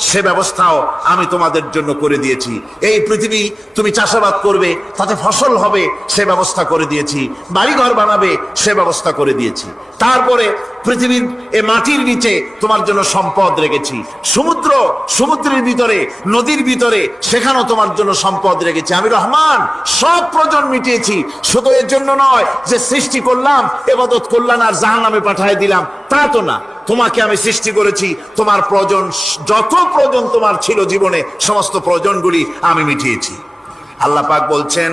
সে ব্যবস্থাও আমি তোমাদের জন্য করে দিয়েছি। এই পৃথিবী তুমি চাষাবাদ করবে, তাতে ফসল হবে সে ব্যবস্থা করে দিয়েছি, বাড়িঘর বানাবে সে ব্যবস্থা করে দিয়েছি। তারপরে পৃথিবীর এ মাটির নিচে তোমার জন্য সম্পদ রেখেছি, সমুদ্রের ভিতরে, নদীর ভিতরে, সেখানেও তোমার জন্য সম্পদ রেখেছি। আমি রহমান, সব প্রয়োজন মিটিয়েছি। শুধু এর জন্য নয় যে সৃষ্টি করলাম, ইবাদত করলাম আর জাহান্নামে পাঠিয়ে দিলাম, তা তো না। তোমাকে আমি সৃষ্টি করেছি, তোমার প্রয়োজন, যত প্রয়োজন তোমার ছিল জীবনে, সমস্ত প্রয়োজনগুলি আমি মিটিয়েছি। আল্লাহ পাক বলছেন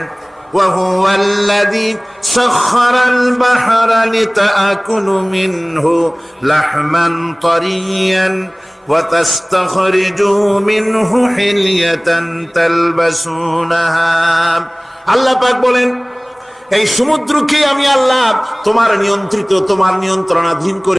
وهو الذي سخر البحر لتأكلوا منه لحما طريا وتستخرجوا منه حلية تلبسونها আল্লাহ পাক বলেন এই সমুদ্রকে আমি আল্লাহ তোমার নিয়ন্ত্রিত তোমার নিয়ন্ত্রণাধীন করে